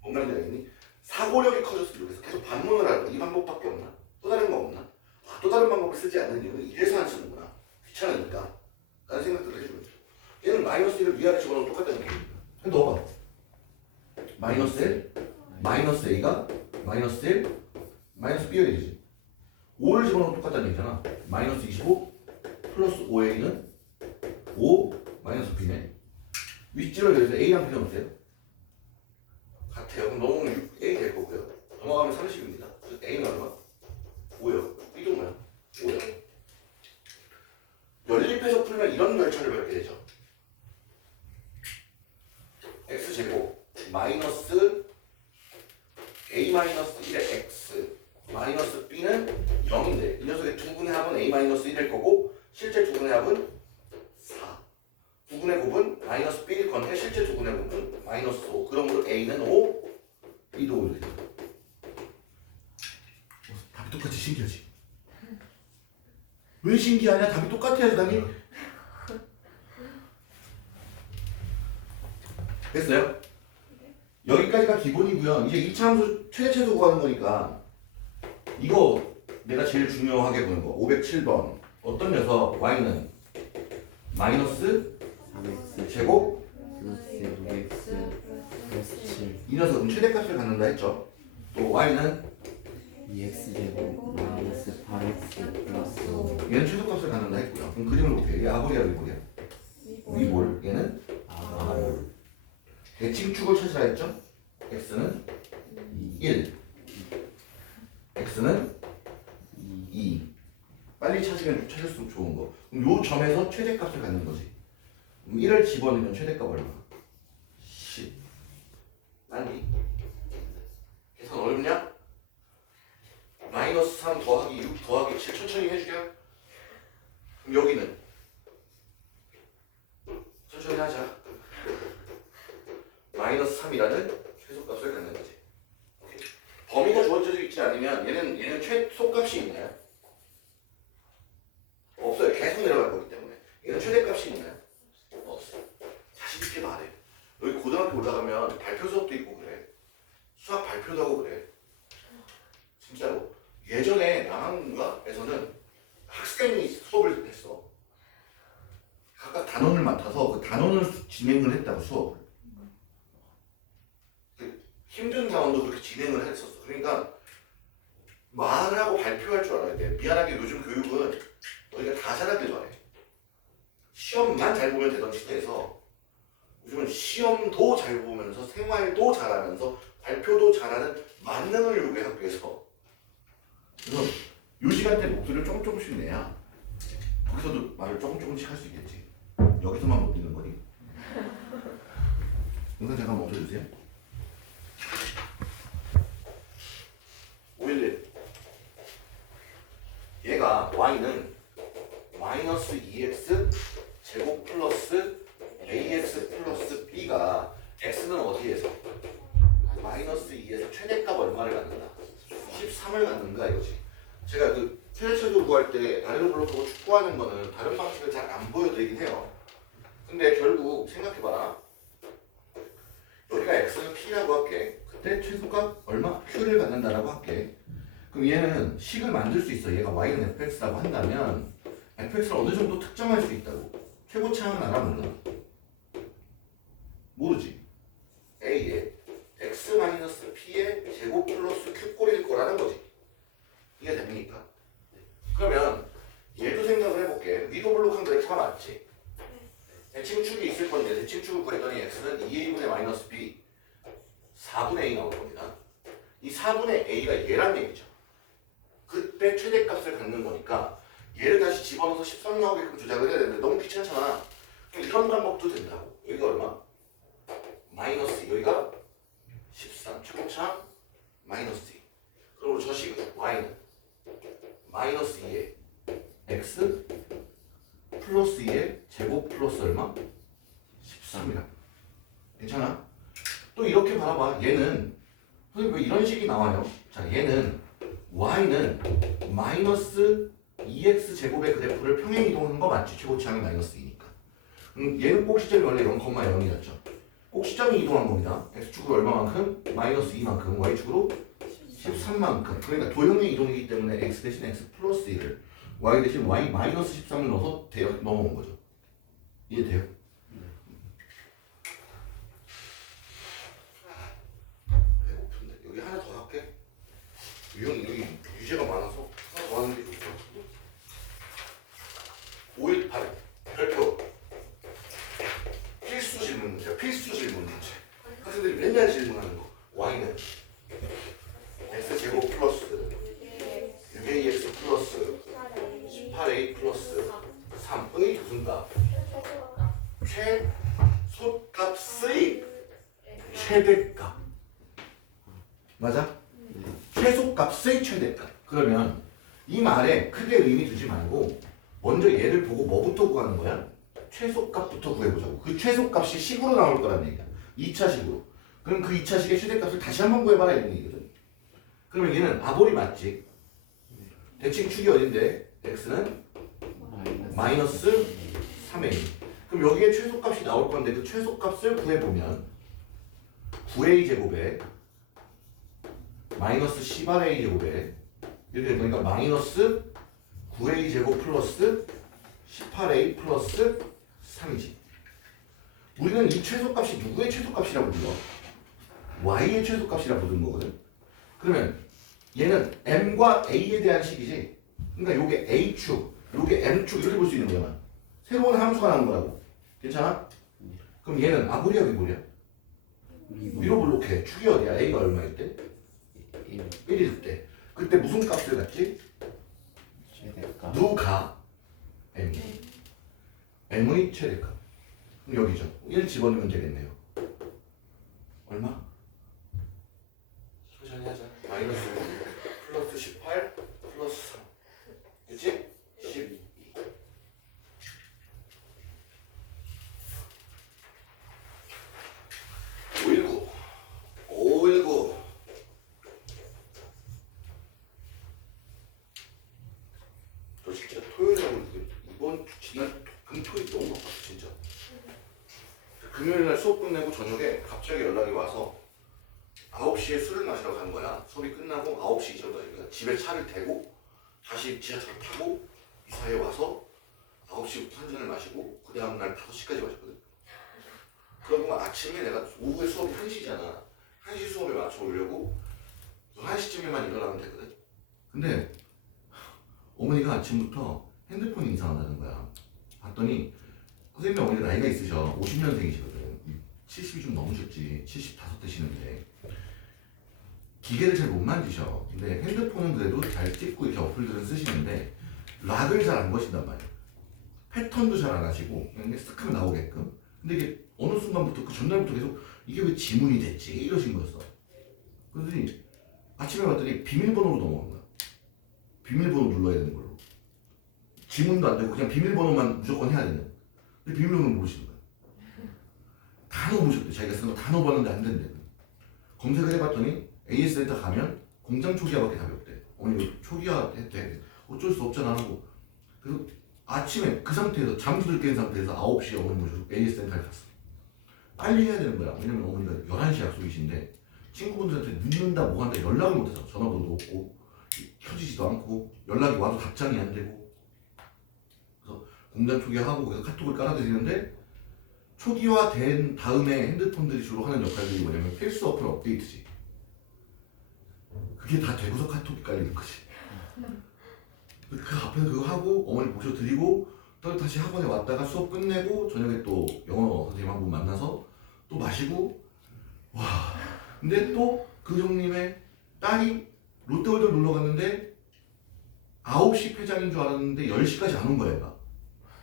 뭔 말인지 알겠니? 사고력이 커졌으면 좋겠어. 계속 반문을 하고 이 방법밖에 없나? 또 다른 거 없나? 또 다른 방법을 쓰지 않는 이유는 이래서 안 쓰는구나. 귀찮으니까 라는 생각들을 해주면 돼. 얘는 마이너스 1을 위아래 집어넣으면 똑같다는 얘기입니다. 넣어봐. 마이너스 1, 마이너스 A가 마이너스 1, 마이너스 B가 되지. 5를 집어넣으면 똑같다는 얘기잖아. 마이너스 25 플러스 5A는 5 마이너스 B네. 윗줄을 그래서 A랑 B는 어때요? 같아요. 그럼 넘어오면 6A 될 거고요. 넘어가면 30입니다. 그래서 A는 얼마? 5요. B도 뭐야? 5요. 연립해서 풀면 이런 결차를 밟게 되죠. X제곱 마이너스 A 마이너스 1의 X 마이너스 B는 0인데 이 녀석의 두 분의 합은 A 마이너스 1일 거고 실제 두 분의 합은 4. 두 분의 곱은 마이너스 B일 건데 실제 두 분의 곱은 마이너스 5. 그러므로 A는 5, B도 5 이렇게 됩니다. 답이 똑같이 신기하지? 왜 신기하냐? 답이 똑같아야지 답이. 됐어요? 여기까지가 기본이고요. 이제 2차 함수 최대체수 구하는 거니까 이거 내가 제일 중요하게 보는 거 507번 어떤 녀석 y는 마이너스 3x 제곱 플러스 6x 플러스 7 이 녀석은 최대값을 갖는다 했죠. 또 y는 2x 제곱 마이너스 8x 플러스 5 얘는 최소값을 갖는다 했고요. 그럼 그림을 볼게요. 얘 아볼이야 위볼이야? 위볼 얘는 아볼. 대칭축을 찾으라 했죠. x는 1 x는 2 빨리 찾으면 찾을수록 좋은 거. 그럼 요 점에서 최대값을 갖는 거지. 1을 집어넣으면 최대값 얼마? 10. 아니 계산 어렵냐? 마이너스 3 더하기 6 더하기 7 천천히 해줄게요. 그럼 여기는 천천히 하자. 마이너스 3이라는 최소값을 갖는 거지. 범위가 주어져 있지 않으면 얘는 최소값이 있나요? 없어요. 계속 내려갈 거기 때문에. 얘는 최대값이 있나요? 없어요. 자신 있게 말해. 여기 고등학교 올라가면 발표 수업도 있고 그래. 수학 발표도 하고 그래. 진짜로. 예전에 남한가에서는 학생이 수업을 했어. 각각 단원을 맡아서 그 단원을 진행을 했다고 수업을. 힘든 단원도 그렇게 진행을 했었어. 그러니까 말하고 발표할 줄 알아야 돼. 미안하게 요즘 교육은 너희가 다 잘하길 바래. 시험만 잘 보면 되던 시대에서 요즘은 시험도 잘 보면서 생활도 잘하면서 발표도 잘하는 만능을 요구해 학교에서. 그래서 요 시간대 목소리를 조금씩 내야 거기서도 말을 조금씩 할 수 있겠지. 여기서만 못 듣는 거니. 영상 잠깐 멈춰주세요. 511 얘가 y는 마이너스 2x 제곱 플러스 ax 플러스 b가 x는 어디에서? 마이너스 2에서 최대값 얼마를 갖는다? 13을 갖는다 이거지. 제가 그 최대체도 구할 때 다른 블록하고 축구하는 거는 다른 방식을 잘 안 보여드리긴 해요. 근데 결국 생각해봐라. 여기가 x는 p라고 할게. 그때 최소값 얼마? q를 갖는다라고 할게. 그럼 얘는 식을 만들 수 있어. 얘가 y는 fx라고 한다면 fx를 어느 정도 특정할 수 있다고. 최고차항은 알아 몰라? 모르지. A에 x-p의 제곱 플러스 q꼴일 거라는 거지. 이해 됩니까? 그러면 얘도 생각을 해볼게. 위도 블록한 거 x가 맞지? 대칭축이 있을 건데 대칭축을 구했더니 x는 2a분의 마이너스 b 4분의 a 나올 겁니다. 이 4분의 a가 얘란 얘기죠. 그때 최대값을 갖는 거니까 얘를 다시 집어넣어서 13 나오게끔 조작을 해야 되는데 너무 귀찮잖아. 그럼 이런 방법도 된다고. 여기가 얼마? 마이너스 2. 여기가 13 최고차 마이너스 2. 그리고 저 식은 y는 마이너스 2에 x 플러스 2에 제곱 플러스 얼마? 13이라. 괜찮아? 또 이렇게 바라봐. 얘는 선생님 왜 이런 식이 나와요? 자, 얘는 y는 마이너스 2x 제곱의 그래프를 평행 이동한 거 맞지? 최고치항이 마이너스 2니까. 얘는 꼭 시점이 원래 0,0이었죠. 꼭 시점이 이동한 겁니다. x축으로 얼마만큼? 마이너스 2만큼, y축으로 13만큼. 그러니까 도형의 이동이기 때문에 x 대신 x 플러스 1을 y 대신 y 마이너스 13을 넣어서 넘어온 거죠. 이해돼요? 배고픈데 여기 하나 더 할게. 여기 유제가 많아서 하나 더 하는 게 좋을 것 같은데. 518 별표 필수 질문 문제. 필수 질문 문제. 학생들이 맨날 질문하는 거. y는 x제곱 플러스 6ax 플러스 18a 플러스 3의 무슨 값? 최소값의 최대값. 맞아? 최소값의 최대값. 그러면 이 말에 크게 의미 두지 말고 먼저 얘를 보고 뭐부터 구하는 거야? 최소값부터 구해보자고. 그 최소값이 식으로 나올 거란 얘기야. 2차식으로. 그럼 그 2차식의 최대값을 다시 한번 구해봐라 이런 얘기거든. 그러면 얘는 아볼이 맞지? 대칭축이 어딘데? x는 마이너스 3a. 그럼 여기에 최소값이 나올 건데 그 최소값을 구해보면 9a 제곱에 마이너스 18a 제곱에 이렇게 되니까 마이너스 9a 제곱 플러스 18a 플러스 3이지. 우리는 이 최소값이 누구의 최소값이라고 불러? y의 최소값이라고 부르는 거거든. 그러면 얘는 m과 a에 대한 식이지. 그러니까 요게 a축, 요게 m축 이렇게 볼 수 있는 거잖아. 새로운 함수가 나온 거라고. 괜찮아? 그럼 얘는 아볼이야 위볼이야? 위로 블록해. 축이 어디야? a가 얼마일 때? 1일 때. 그때 무슨 값을 갖지? 최대값. 누가? m이. m의 최대값. 그럼 여기죠. 1 집어넣으면 되겠네요. 얼마? 천천히 하자. 마이너스 플러스 18 플러스 3. 그치? 12. 519. 519. 저 진짜 토요일하고 이번 지난 금토일 너무 바빴어 진짜. 금요일날 수업 끝내고 저녁에 갑자기 연락이 와서 9시에 술을 마시러 간 거야. 수업이 끝나고 9시 이전까지 집에 차를 대고 다시 지하철 타고 이 사이에 와서 9시부터 한 잔을 마시고 그 다음날 5시까지 마셨거든. 그러고 아침에 내가 오후에 수업이 1시잖아. 1시 수업에 맞춰 오려고 1시쯤에만 일어나면 되거든. 근데 어머니가 아침부터 핸드폰이 이상하다는 거야. 봤더니 선생님 어머니가 나이가 있으셔. 50년생이시거든. 70이 좀 넘으셨지. 75 되시는데 기계를 잘 못 만지셔. 근데 핸드폰은 그래도 잘 찍고 이렇게 어플들은 쓰시는데 락을 잘 안 거신단 말이야. 패턴도 잘 안 하시고 그냥 쓱 하면 나오게끔. 근데 이게 어느 순간부터 그 전날부터 계속 이게 왜 지문이 됐지? 이러신 거였어. 그러더니 아침에 봤더니 비밀번호로 넘어간 거야. 비밀번호 눌러야 되는 걸로. 지문도 안 되고 그냥 비밀번호만 무조건 해야 되는. 근데 비밀번호는 모르시는 거야. 다 넣어보셨대. 자기가 쓴 거 다 넣어봤는데 안 된대. 검색을 해봤더니 AS 센터 가면 공장 초기화밖에 답이 없대. 어머니 초기화 했대. 어쩔 수 없잖아 하고. 그래서 아침에 그 상태에서 잠수들 깬 상태에서 9시에 어머니 모시고 AS 센터에 갔어. 빨리 해야 되는 거야. 왜냐면 어머니가 11시 약속이신데 친구분들한테 늦는다 뭐 한다 연락을 못해서 전화번호도 없고 켜지지도 않고 연락이 와도 답장이 안 되고. 그래서 공장 초기화하고 카톡을 깔아드리는데 초기화된 다음에 핸드폰들이 주로 하는 역할들이 뭐냐면 필수 어플 업데이트지. 그게 다 되고서 카톡이 깔리는 거지. 그 앞에서 그거 하고 어머니 모셔드리고 또 다시 학원에 왔다가 수업 끝내고 저녁에 또 영어 선생님 한 분 만나서 또 마시고 와. 근데 또 그 형님의 딸이 롯데월드 놀러 갔는데 9시 폐장인 줄 알았는데 10시까지 안 온 거야 얘가.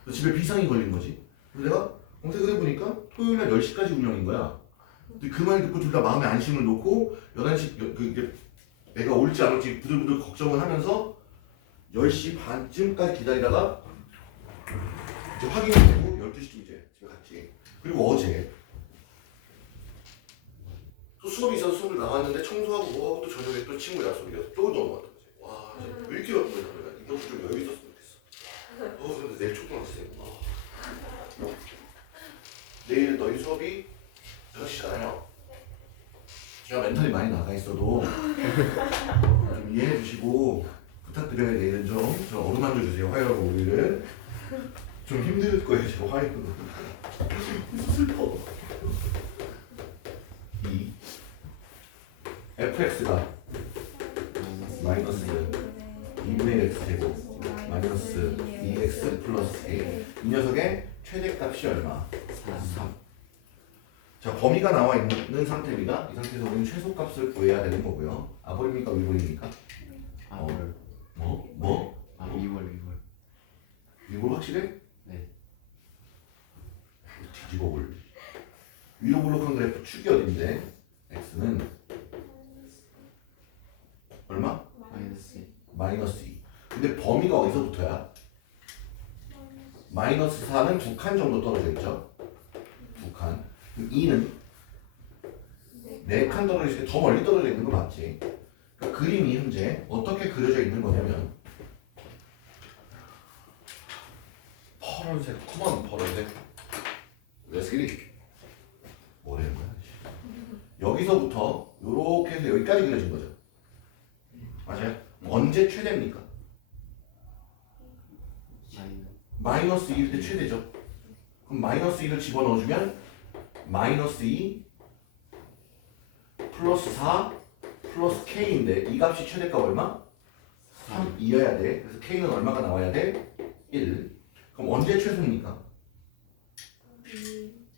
그래서 집에 비상이 걸린 거지. 그래서 내가 검색을 해보니까 토요일날 10시까지 운영인 거야. 근데 그 말 듣고 둘 다 마음에 안심을 놓고 11시 이게 내가 올지 안 올지 부들부들 걱정을 하면서 10시 반쯤까지 기다리다가 이제 확인이 되고 12시쯤 이제 집에 갔지. 그리고 어제 또 수업이 있어서 수업을 나왔는데 청소하고 뭐하고 또 저녁에 또 친구 약속이 있어서 또 넘어갔던 거지. 와, 왜 이렇게 바쁜 거야? 이번 주 좀 여유 있었으면 좋겠어. 근데 내일 초등학생. 내일 너희 수업이 6시잖아요. 제가 멘탈이 많이 나가 있어도 좀 이해해 주시고 부탁드려요. 내일은 좀 저 어루만져 주세요. 화요일하고 오일은 좀 힘들 거예요. 제가 화요일은 슬퍼. 2 fx가 마이너스 2분의 x 제곱 마이너스 2x 플러스 a. 이 녀석의 최대값이 얼마? 3. 자, 범위가 나와 있는 상태입니다. 이 상태에서 우리는 최소값을 구해야 되는 거고요. 아볼입니까? 위볼입니까? 아월. 뭐? 아 위월. 위볼 확실해? 네. 뒤집어 볼. 위로 볼록한 그래프 축이 어딘데? x는 얼마? 마이너스. 마이너스 2. 근데 범위가 어디서부터야? 마이너스 4는 2칸 정도 떨어져 있죠? 2칸. 그럼 2는 4칸 떨어져 있으니까 더 멀리 떨어져 있는 거 맞지? 그러니까 그림이 현재 어떻게 그려져 있는 거냐면 파란색, 커먼 파란색. Let's get it. 뭐라는 거야? 여기서부터 이렇게 해서 여기까지 그려진 거죠. 맞아요? 언제 최대입니까? 마이너스 2일 때 최대죠. 그럼 마이너스 2를 집어넣어주면 마이너스 2 플러스 4 플러스 k인데 이 값이 최대값 얼마? 3이어야 돼. 그래서 k는 얼마가 나와야 돼? 1. 그럼 언제 최소입니까?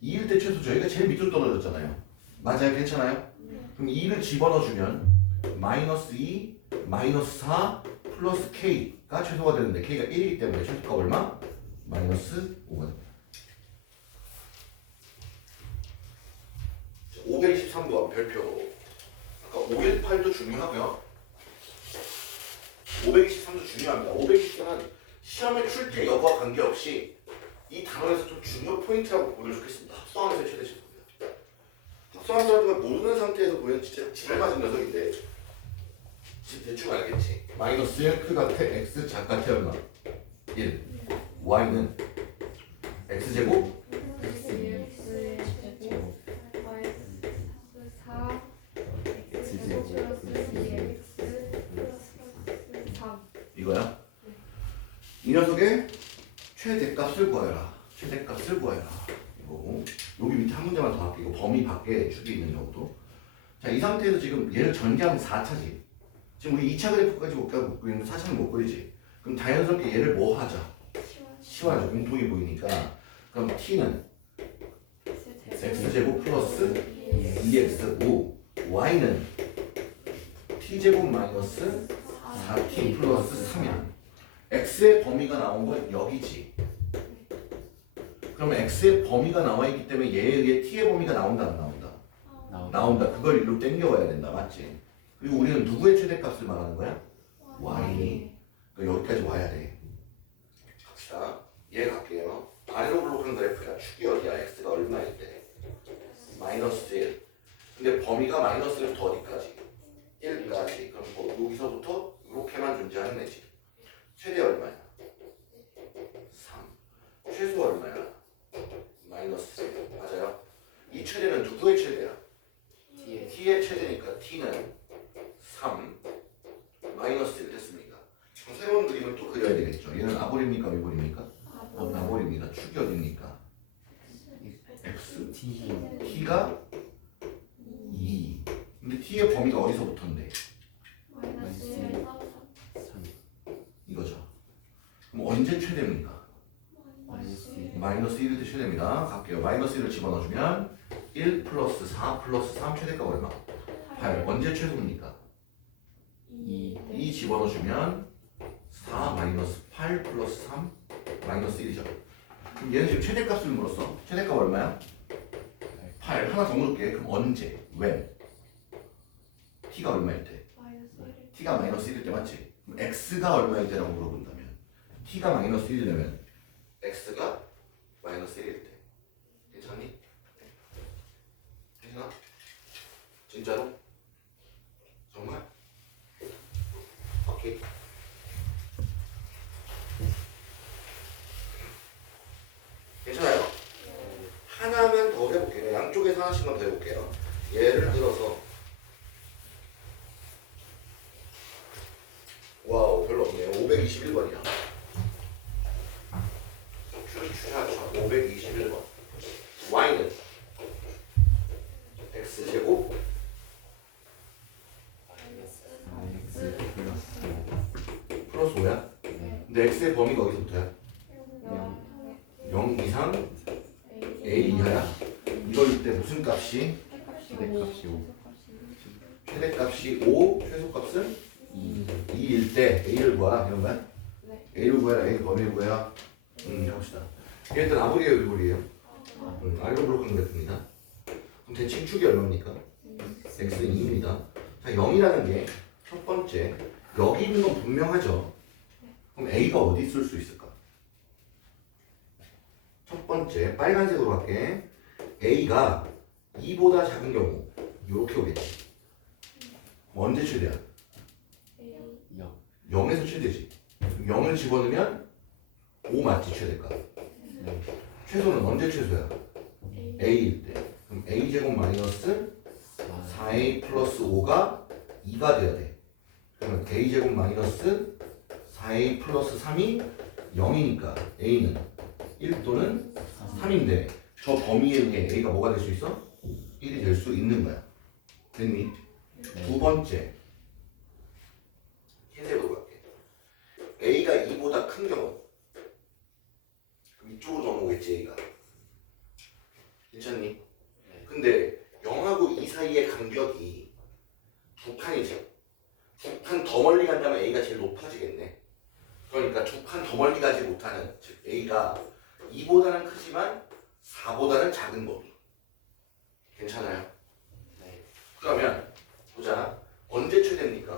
2일 때 최소. 저희가 제일 밑으로 떨어졌잖아요. 맞아요? 괜찮아요? 그럼 2를 집어넣어주면 마이너스 2 마이너스 4 플러스 k가 최소가 되는데 k가 1이기 때문에 최소값 얼마? 마이너스 5가 됩니다. 523번 별표. 아까 518도 중요하고요. 523도 중요합니다. 523은 시험의 출제 여부와 관계없이 이 단원에서 좀 중요 포인트라고 보면 좋겠습니다. 합성하면서 최대 최소입니다. 합성하면서 모르는 상태에서 보면 진짜 지랄 맞은 녀석인데 지금 대충 알겠지? 마이너스 1 크 같아 x 작같아 얼마? 1. y는 x제곱 이거야? 이 녀석의 최대값을 구하여라. 최대값을 구하여라. 이거고 여기 밑에 한 문제만 더 할게. 이거 범위 밖에 축이 있는 경우도. 자, 이 상태에서 지금 얘를 전개하면 4차지. 지금 우리 2차 그래프까지 못 가고 있는 4차는 못 그리지. 그럼 자연스럽게 얘를 뭐 하자? 시화하자. 공통이 보이니까. 그럼 t는 x제곱 플러스 2x5 y는 t제곱 마이너스 4t 플러스 3이야. x의 범위가 나온 건 여기지. 그러면 x의 범위가 나와 있기 때문에 얘에 의해 t의 범위가 나온다 안 나온다? 나온다. 그걸 일로 땡겨와야 된다. 맞지? 그리고 우리는 누구의 최대값을 말하는 거야? y. 그러니까 여기까지 와야 돼. 갑시다. 얘 갈게요. 아래로 블록한 그래프야. 축이 어디야? x가 얼마일 때? 마이너스 1. 근데 범위가 마이너스 1부터 어디까지? 1까지. 그럼 뭐 여기서부터 이렇게만 존재하는 애지. 최대 얼마야? 3. 최소 얼마야? 마이너스 1. 맞아요? 이 최대는 누구의 최대야? t의 최대니까 t는 3 마이너스 1 됐습니까? 그럼 새로운 그림을 또 그려야 되겠죠. 얘는 아볼입니까? 위볼입니까? 아볼입니다. 축이 어딥니까? t가 2. 근데 t의 범위가 어디서부터인데? 마이너스 1, 4, 3 이거죠. 그럼 언제 최대입니까? 마이너스 1. 마이너스 1일 때 최대입니다. 갈게요. 마이너스 1을 집어넣어주면 1 플러스 4 플러스 3 최대값 얼마? 8. 언제 최소입니까? 2 2 집어넣어주면 4 마이너스 8 플러스 3 마이너스 1이죠. 그럼 얘는 지금 최대값을 물었어. 최대값 얼마야? 8. 하나 더 물을게. 그럼 언제? when? t가 얼마일 때? 마이너스 1. t가 마이너스 1일 때 맞지? 그럼 x가 얼마일 때라고 물어본다면 t가 마이너스 1이라면 x가 마이너스 1일 때 괜찮니? 괜찮아? 진짜로? 정말? 오케이. 괜찮아요? 하나만 더 해볼게요. 양쪽에서 하나씩만 더 해볼게요. 예를 들어서 와우 별로 없네요. 521번이야. 추하죠. 521번. y는 x제곱 x 플러스 플러스 5야? 네. 근데 x의 범위가 어디서부터야? 0 이상 a 이하야? 이걸 때 무슨 값이? 최대값이 5 최대값이 5, 최소값은 2 2일 때 a를 구하 이런 거야? 네. a를 구해라. a 범위를 구해야 해봅시다. 일단 아무리에요 일본이에요? 알고브로큰 같습니다. 그럼 대칭축이 얼마입니까? x는 2입니다. 자 0이라는 게 첫 번째 여기 있는 건 분명하죠. 그럼 a가 어디 있을 수 있을까? 첫 번째 빨간색으로 할게. a가 2보다 작은 경우 이렇게 오겠지. 언제 최대야? 0 0에서 최대지. 0을 집어넣으면 5 맞지 최대값. 네. 최소는 언제 최소야? a일 때. 그럼 a 제곱 마이너스 4 4a 플러스 5가 2가 돼야 돼. 그러면 a 제곱 마이너스 4a 플러스 3이 0이니까 a는 1 또는 3인데 저 범위에 의해 a가 뭐가 될 수 있어? 1이 될 수 있는 거야. 됐니? 두 번째 흰색으로 갈게. a가 2보다 큰 경우 그럼 이쪽으로 넘어오겠지 a가. 괜찮니? 근데 0하고 2 사이의 간격이 두 칸이죠. 두 칸 더 멀리 간다면 a가 제일 높아지겠네. 그러니까 두 칸 더 멀리 가지 못하는 즉 a가 2보다는 크지만 4보다는 작은 범위. 괜찮아요? 네. 그러면 보자. 언제 최대입니까?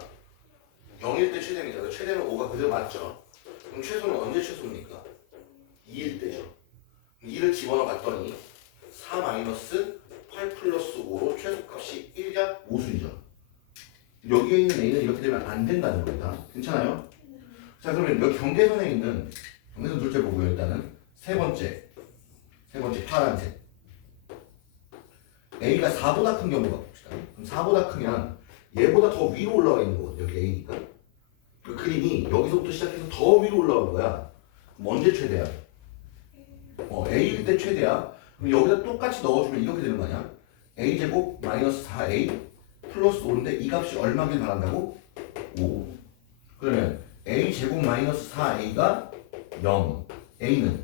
0일 때 최대입니다. 최대는 5가 그대로 맞죠? 그럼 최소는 언제 최소입니까? 2일 때죠. 2를 집어넣어 봤더니 4 마이너스 8 플러스 5로 최소값이 1자 모순이죠. 여기에 있는 a는 이렇게 되면 안 된다는 겁니다. 괜찮아요? 자 그러면 여기 경계선에 있는 경계선 둘째 보고요. 일단은 세 번째 파란색 a가 4보다 큰 경우가 봅시다. 그럼 4보다 크면 얘보다 더 위로 올라가 있는 거거든요. 여기 a니까 그 그림이 여기서부터 시작해서 더 위로 올라간 거야. 그럼 언제 최대야? a일 때 최대야. 그럼 여기다 똑같이 넣어주면 이렇게 되는 거 아니야? a제곱 마이너스 4a 플러스 5인데 이 값이 얼마길 바란다고? 5. 그러면 a제곱 마이너스 4a가 0 a는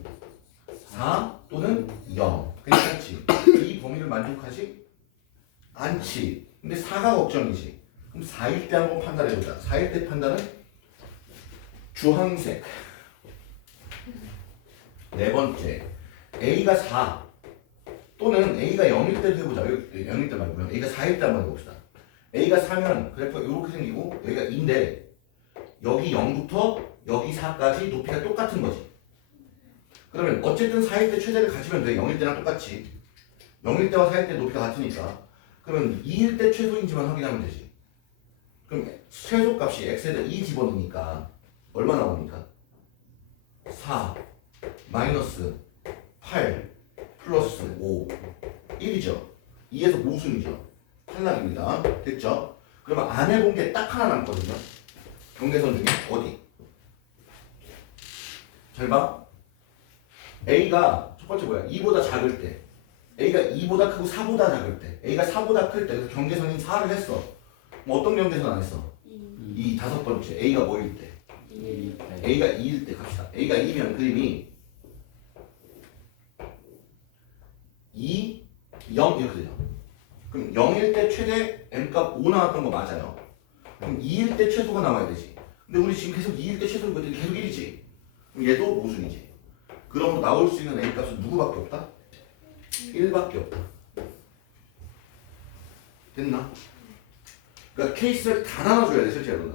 4 또는 0 괜찮지? 이 범위를 만족하지? 않지. 근데 4가 걱정이지. 그럼 4일 때 한번 판단해보자. 4일 때 판단은 주황색. 네 번째 a가 4 또는 a가 0일 때도 해보자. 0일 때 말고요. a가 4일 때 한번 해봅시다. a가 4면 그래프가 이렇게 생기고 여기가 2인데 여기 0부터 여기 4까지 높이가 똑같은 거지. 그러면 어쨌든 4일 때 최대를 가지면 돼. 0일 때랑 똑같이. 0일 때와 4일 때 높이가 같으니까. 그러면 2일 때 최소인지만 확인하면 되지. 그럼 최소값이 x에다 2 집어넣으니까 얼마 나옵니까? 4 마이너스 8 플러스 5 1이죠. 2에서 모순이죠. 탈락입니다. 됐죠? 그러면 안 해본 게 딱 하나 남거든요. 경계선 중에 어디? 잘 봐. a가 첫 번째 뭐야? 2보다 작을 때 A가 2보다 크고 4보다 작을 때 A가 4보다 클 때 그래서 경계선인 4를 했어. 뭐 어떤 경계선 안 했어? 2 다섯 번째 A가 뭐일 때? A가 2일 때 갑시다. A가 2면 그림이 2, 0 이렇게 되죠. 그럼 0일 때 최대 M값 5 나왔던 거 맞아요. 그럼 2일 때 최소가 나와야 되지. 근데 우리 지금 계속 2일 때 최소를 보더니 계속 1이지. 그럼 얘도 모순이지. 그럼 나올 수 있는 A값은 누구밖에 없다? 1밖에 없다. 됐나? 그러니까 케이스를 다 나눠줘야 돼 실제로는.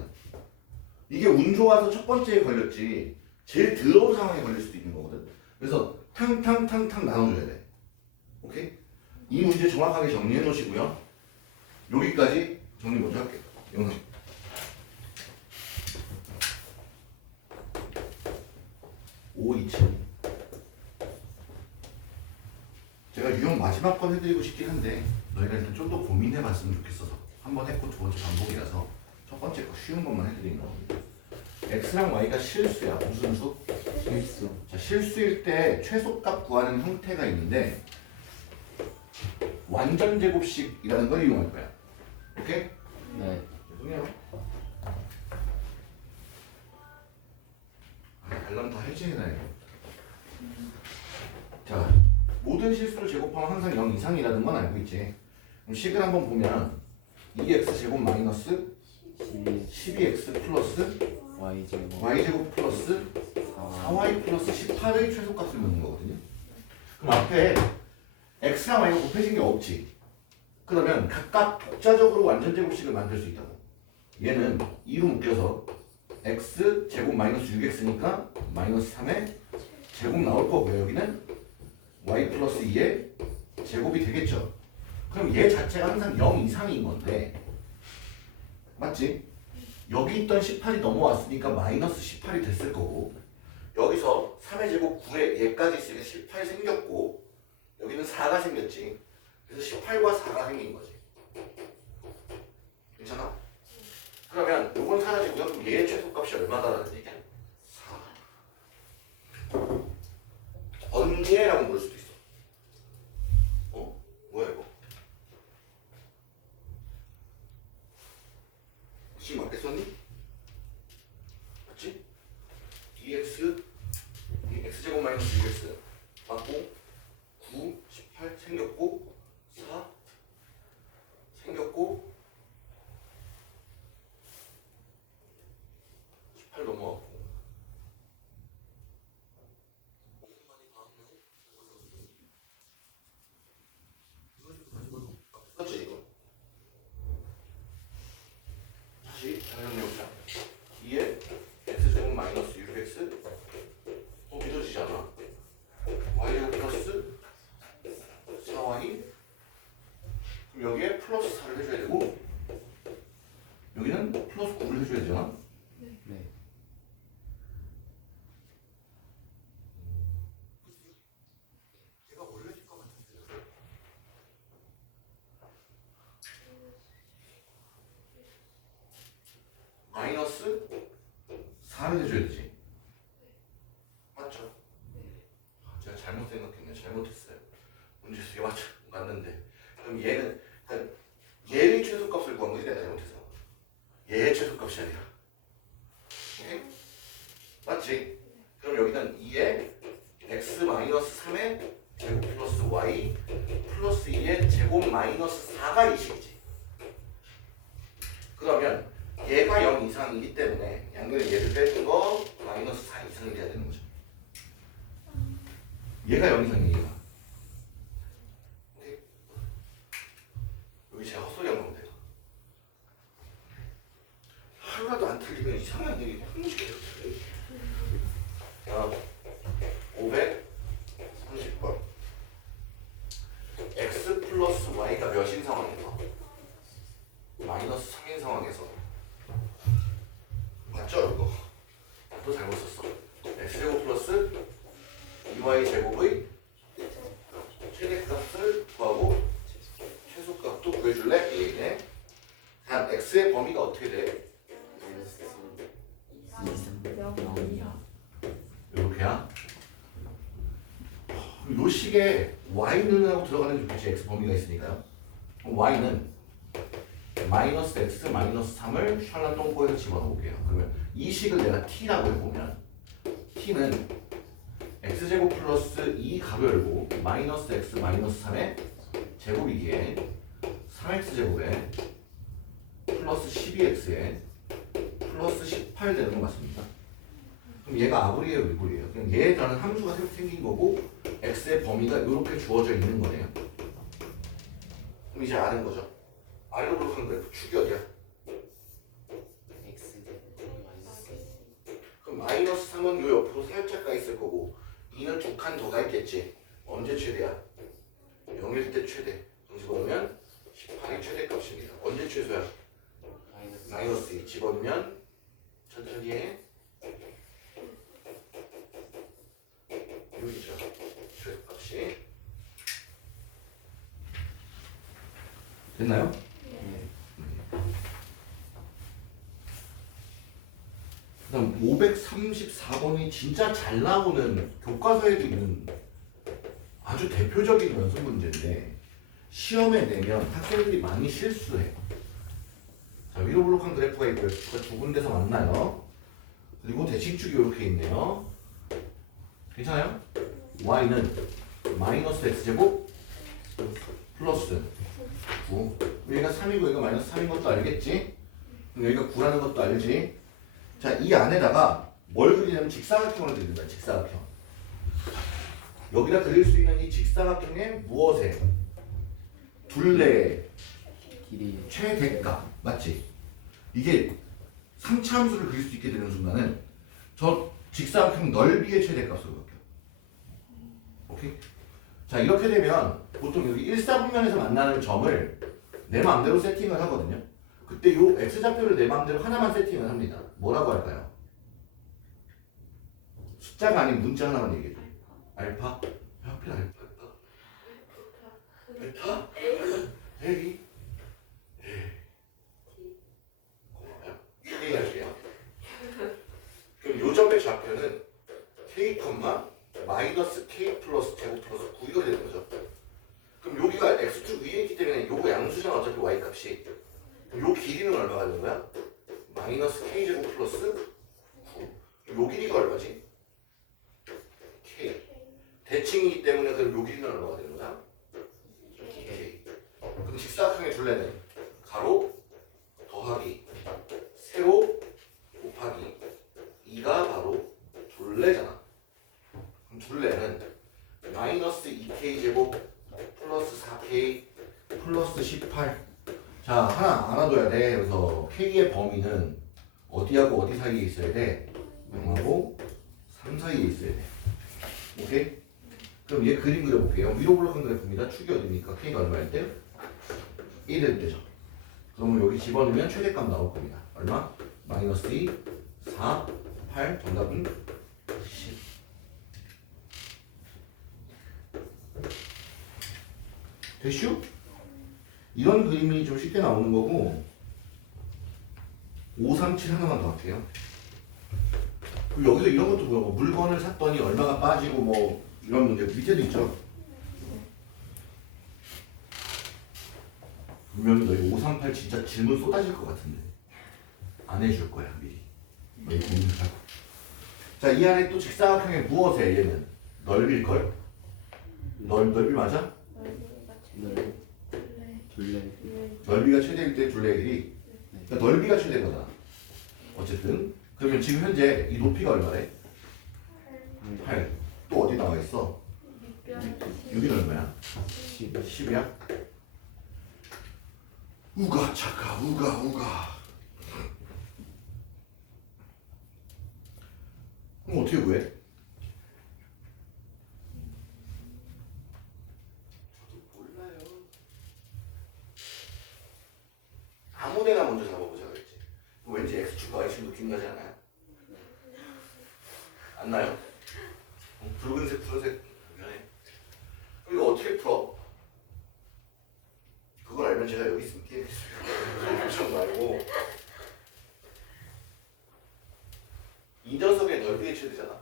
이게 운 좋아서 첫 번째에 걸렸지 제일 더러운 상황에 걸릴 수도 있는 거거든. 그래서 탕탕탕탕 나눠줘야 돼. 오케이? 이 문제 정확하게 정리해 놓으시고요. 여기까지 정리 먼저 할게요. 영상. 제가 유형 마지막 건 해드리고 싶긴 한데 너희가 일단 좀 더 고민해봤으면 좋겠어서 한 번 했고 두 번째 반복이라서 첫 번째 거 쉬운 것만 해드리는 겁니다. x랑 y가 실수야. 무슨 수? 실수. 자, 실수일 때 최소값 구하는 형태가 있는데 완전 제곱식이라는 걸 이용할 거야. 오케이? 네. 죄송해요. 알람 다 해제해놔야 돼. 자, 모든 실수를 제곱하면 항상 0 이상이라는 건 알고 있지. 그럼 식을 한번 보면 2x 제곱 마이너스 12x 플러스 y제곱 y제곱 플러스 4 4y 플러스 18의 최소값을 묻는 거거든요. 그럼 앞에 x랑 y가 곱해진 게 없지. 그러면 각각 독자적으로 완전 제곱식을 만들 수 있다고. 얘는 2로 묶여서 x 제곱 마이너스 6x니까 마이너스 3의 제곱 나올 거고요. 여기는 y 플러스 2의 제곱이 되겠죠. 그럼 얘 자체가 항상 0 이상인 건데 맞지? 여기 있던 18이 넘어왔으니까 마이너스 18이 됐을 거고 여기서 3의 제곱 9에 얘까지 있으니까 18이 생겼고 여기는 4가 생겼지. 그래서 18과 4가 생긴 거지. 괜찮아? 그러면 요건 사라지고요. 그럼 얘의 최소값이 얼마다라는 얘기야? 4. 언제라고 물을 수도 있어. 어? 뭐야 이거? 지금 맞게 썼니? 맞지? 2x x제곱 마이너스 6x 맞고 9, 18 생겼고 4 생겼고 18 넘어왔고 그렇지 이거 다시 정리해보자. 2에 x제곱 마이너스 6x 믿어지잖아. y제곱 플러스 4y 그럼 여기에 플러스 4를 해줘야 되고 여기는 플러스 9를 해줘야 되잖아. 네. 얘가 올려질 것 같은데 마이너스 4를 해줘야 되지. 맞죠? 제가 잘못 생각했네. 잘못했어요. 문제에서 이게 맞는데 그럼 얘는 그러니까 얘의 최소값을 구한 거지 내가 잘못해서. 얘의 최소값이 아니라. 오케이? 맞지? 그럼 여기는 2에 x 마이너스 3의 제곱 플러스 y 플러스 2의 제곱 마이너스 4가 이 식이지. 그러면 얘가 0 이상이기 때문에 양변에 얘를 빼준 거 마이너스 4 이상이 돼야 되는 거죠. 얘가 0 이상이에요. 얘가. 오케이? 여기 제가 헛소리 한 겁니다. 하루라도 안 틀리면 이상한 일이 흥미있게 자, 530번 x 플러스 y가 몇인 상황에서? 마이너스 3인 상황에서 맞죠 이거? 또 잘못 썼어. x제곱 플러스 2y 제곱의 최대값을 구하고 최소값도 구해줄래? 이 얘기네. 단 x의 범위가 어떻게 돼? 0이야. 이렇게야? 그럼 요 식에 y는 하고 들어가는 좋겠지. x 범위가 있으니까요. 그럼 y는 마이너스 x 마이너스 3을 샬라 똥꼬에서 집어넣을게요. 그러면 이 식을 내가 t라고 해보면 t는 x제곱 플러스 2 가로 열고 마이너스 x 마이너스 3의 제곱이기에 3x제곱에 플러스 12x에 플러스 18 되는 것 같습니다. 그럼 얘가 아브리에요, 미불이에요? 그냥 얘에 따른 함수가 새로 생긴 거고 x의 범위가 이렇게 주어져 있는 거네요. 그럼 이제 아는 거죠. R로 그렇게 그래프 축이 어디야? X 마이너스 그럼 마이너스 3은 요 옆으로 살짝 가 있을 거고 2는 두 칸 더 가 있겠지. 언제 최대야? 0일 때 최대. 그럼 집어넣으면 18이 최대값입니다. 언제 최소야? 마이너스 2 집어넣으면 천천히 해. 6이죠. 최대값이. 됐나요? 네. 그다음 534번이 진짜 잘 나오는 교과서에도 있는 아주 대표적인 연습 문제인데 시험에 내면 학생들이 많이 실수해요. 자, 위로 블록한 그래프가 있고요. 두 군데서 만나요. 그리고 대칭축이 이렇게 있네요. 괜찮아요? y는 마이너스 x제곱 플러스 9. 여기가 3이고 여기가 마이너스 3인 것도 알겠지? 그럼 여기가 9라는 것도 알지? 자, 이 안에다가 뭘 그리냐면 직사각형을 그리는 거야. 직사각형. 여기다 그릴 수 있는 이 직사각형의 무엇에? 둘레의 길이 최대값. 맞지? 이게 3차 함수를 그릴 수 있게 되는 순간은 저 직사각형 넓이의 최대값으로 바뀌어. 오케이? 자, 이렇게 되면 보통 여기 1사분면에서 만나는 점을 내 마음대로 세팅을 하거든요. 그때 요 x좌표를 내 마음대로 하나만 세팅을 합니다. 뭐라고 할까요? 숫자가 아닌 문자 하나만 얘기해줘. 알파? 왜 하필 알파일까? 베타? A? 고마워요. K 할게요. 그럼 요 점의 좌표는 K, 마이너스 K 플러스 제곱 플러스 9가 되는 거죠. 그럼 여기가 x축 위에 있기 때문에 요거 양수잖아. 어차피 y 값이. 그럼 요 길이는 얼마가 되는 거야? 마이너스 K 제곱 플러스 9. 요 길이가 얼마지? K. 대칭이기 때문에 그럼 요 길이는 얼마가 되는 거야? K. 그럼 직사각형의 둘레는 가로 더하기 세로 곱하기 2가 바로 둘레잖아. 그럼 둘레는 마이너스 2K 제곱 플러스 4K 플러스 18. 자, 하나 알아둬야 돼. 그래서 K의 범위는 어디하고 어디 사이에 있어야 돼? 0하고 3 사이에 있어야 돼. 오케이? 그럼 얘 그림 그려볼게요. 위로 블록한 그래프입니다. 축이 어디입니까? K가 얼마일 때? 1일 때죠. 그러면 여기 집어넣으면 최대값 나올 겁니다. 얼마? 마이너스 2, 4, 8. 정답은 10. 됐슈? 이런 그림이 좀 쉽게 나오는 거고 537 하나만 더 할게요. 그리고 여기서 이런 것도 보여. 물건을 샀더니 얼마가 빠지고 뭐 이런 문제 밑에도 있죠. 분명히 너희 538 진짜 질문 쏟아질 것 같은데 안 해줄 거야 미리. 너희 고민을 하고. 자, 이 안에 또 직사각형의 무엇에 얘는 넓일걸? 넓이 맞아? 네. 둘레 넓이가 최대일 때 둘레의 길이. 그러니까 넓이가 최대인 거잖아. 어쨌든 그러면 지금 현재 이 높이가 얼마래? 8. 또 어디 나와 있어? 6이 얼마야? 10 10이야? 우가 차가 우가. 그럼 어떻게 구해? 저도 몰라요. 아무데나 먼저 잡아보자 그랬지. 왠지 X축과 Y축 느낌 나지 않아요? 안 나요? 붉은색, 푸른색 미안해. 그럼 이거 어떻게 풀어? 그걸 알면 제가 여기 있으면 게임했어요. 엄청 말고 이 녀석의 넓이의 최대잖아.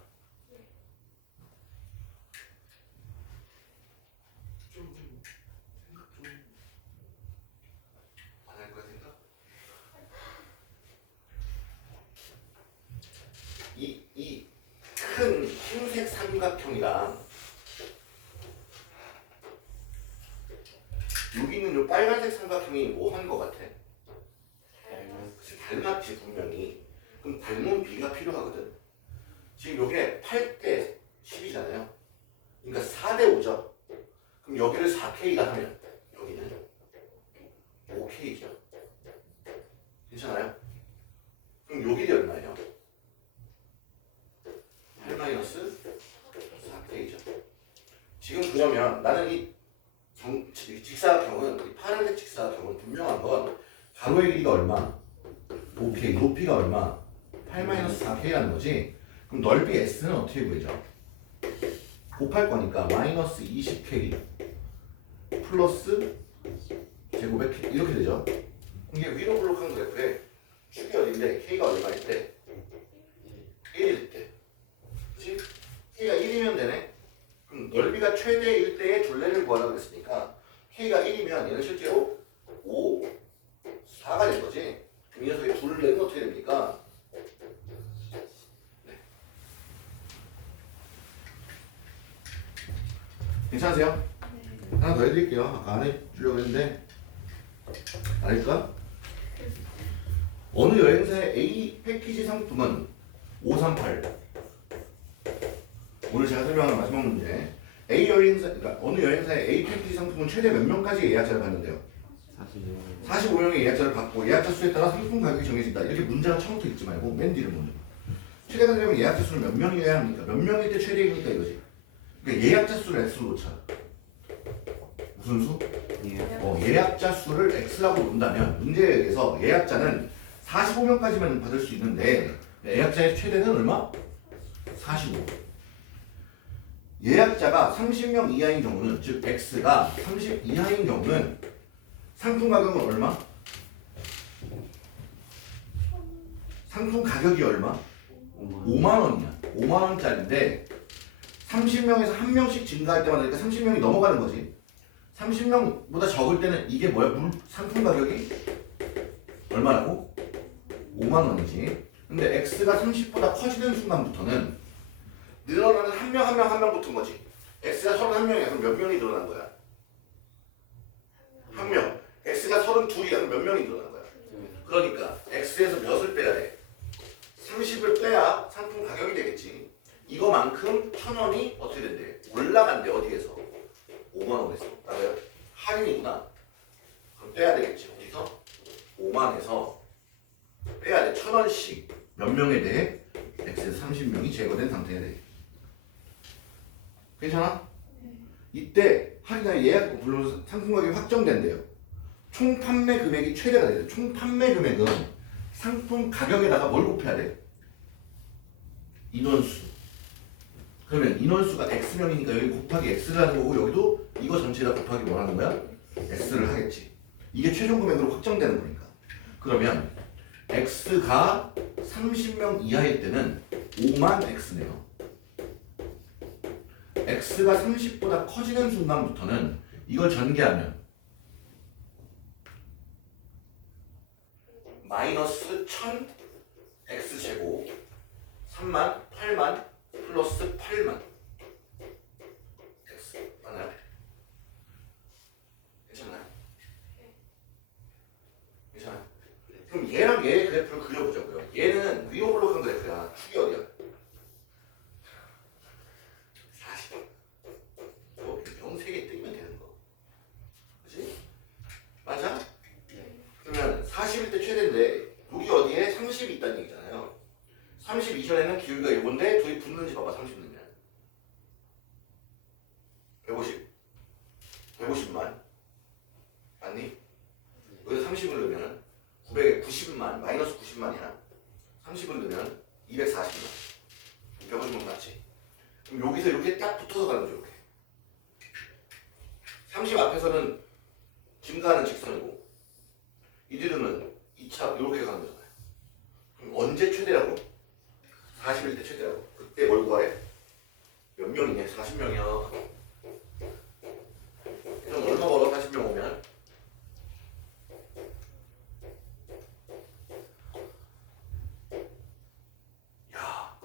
삼각형이랑 여기 있는 요 빨간색 삼각형이 뭐 한 거 같아? 그치, 닮았지 분명히. 그럼 닮은 비가 필요하거든. 지금 요게 8대 10이잖아요. 그러니까 4대 5죠. 그럼 여기를 4K가 하면 여기는 5K죠. 괜찮아요? 그럼 요 길이 얼마예요? 8-4K죠. 지금 그러면 나는 이 직사각형은 이 파란색 직사각형은 분명한 건 가로의 길이가 얼마? 5K, 높이가 얼마? 8-4K라는 거지. 그럼 넓이 S는 어떻게 구해져? 곱할 거니까 마이너스 20K 플러스 제곱의 K 이렇게 되죠. 이게 위로 블록한 그래프에 축이 어딘데 K가 얼마일 때? 1일 때. 그치? K가 1이면 되네. 그럼 넓이가 최대일 때의 둘레를 구하라고 그랬으니까 K가 1이면 얘는 실제로 5, 4가 될 거지. 이 녀석의 둘레는 어떻게 됩니까? 네. 괜찮으세요? 하나 더 해드릴게요. 아까 안 해주려고 했는데 안 할까? 어느 여행사의 A 패키지 상품은 538. 오늘 제가 설명하는 마지막 문제. A 여행사, 그러니까 어느 여행사의 A 패키지 상품은 최대 몇 명까지 예약자를 받는데요? 45명의 예약자를 받고 예약자 수에 따라 상품 가격이 정해진다. 이렇게 문제가 처음부터 읽지 말고 맨 뒤를 먼저. 최대가 되려면 예약자 수를 몇 명이어야 합니까? 몇 명일 때 최대입니까 이거지. 그러니까 예약자 수를 X로 놓자. 무슨 수? 예약자 수를 X라고 놓는다면 문제에 의해서 예약자는 45명까지만 받을 수 있는데 예약자의 최대는 얼마? 45. 예약자가 30명 이하인 경우는 즉 X가 30 이하인 경우는 상품 가격은 얼마? 상품 가격이 얼마? 5만 원이야. 5만 원짜리인데 30명에서 한 명씩 증가할 때마다 그러니까 30명이 넘어가는 거지. 30명보다 적을 때는 이게 뭐야? 상품 가격이 얼마라고? 5만 원이지. 근데 X가 30보다 커지는 순간부터는 늘어나는 한 명 한 명 한 명 붙은 거지. X가 31명이야. 그럼 몇 명이 늘어난 거야? 한 명. X가 32이야. 그럼 몇 명이 늘어난 거야? 그러니까 X에서 몇을 빼야 돼? 30을 빼야 상품 가격이 되겠지. 이거만큼 1,000원이 어떻게 된대? 올라간대. 어디에서? 5만 원에서. 맞아요? 할인이구나. 그럼 빼야 되겠지. 어디서? 5만에서 빼야 돼. 1,000원씩 몇 명에 대해? X에서 30명이 제거된 상태에 대해. 괜찮아? 이때 할인이나 예약 물론 상품 가격이 확정된대요. 총 판매 금액이 최대가 돼요. 총 판매 금액은 상품 가격에다가 뭘 곱해야 돼? 인원수. 그러면 인원수가 X명이니까 여기 곱하기 X를 하는 거고 여기도 이거 전체에다 곱하기 뭘 하는 거야? X를 하겠지. 이게 최종 금액으로 확정되는 거니까. 그러면 X가 30명 이하일 때는 5만 X네요. X가 30보다 커지는 순간부터는 이걸 전개하면 마이너스 1000 X제곱 3만 8만 플러스 8만 X 맞나요? 괜찮나요? 괜찮아요? 그럼 얘랑 얘의 그래프를 그려보자고요. 얘는 위로 블록한 그래프야. 축이 어디야? 40. 명 3개 뜨면 되는 거. 그치? 맞아? 그러면 40일 때 최대인데 여기 어디에 30이 있다는 얘기잖아요. 30 이전에는 기울기가 이건데 둘이 붙는지 봐봐. 30 넣으면 150 150만 맞니? 여기 30을 넣으면 900에 90만 마이너스 90만이야. 30을 넣으면 240만 150만 맞지? 그럼 여기서 이렇게 딱 붙어서 가는 거죠. 이렇게 30 앞에서는 증가하는 직선이고 이들은 2차 이렇게 가는 거잖아요. 그럼 언제 최대라고? 40일 때 최대라고. 그때 뭘 구하래? 몇 명이냐? 40명이야. 그럼 얼마 벌어? 40명 오면? 야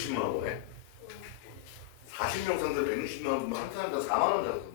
160만 원 거네. 40명 상대로 160만 원, 한 사람당 4만 원 잡고.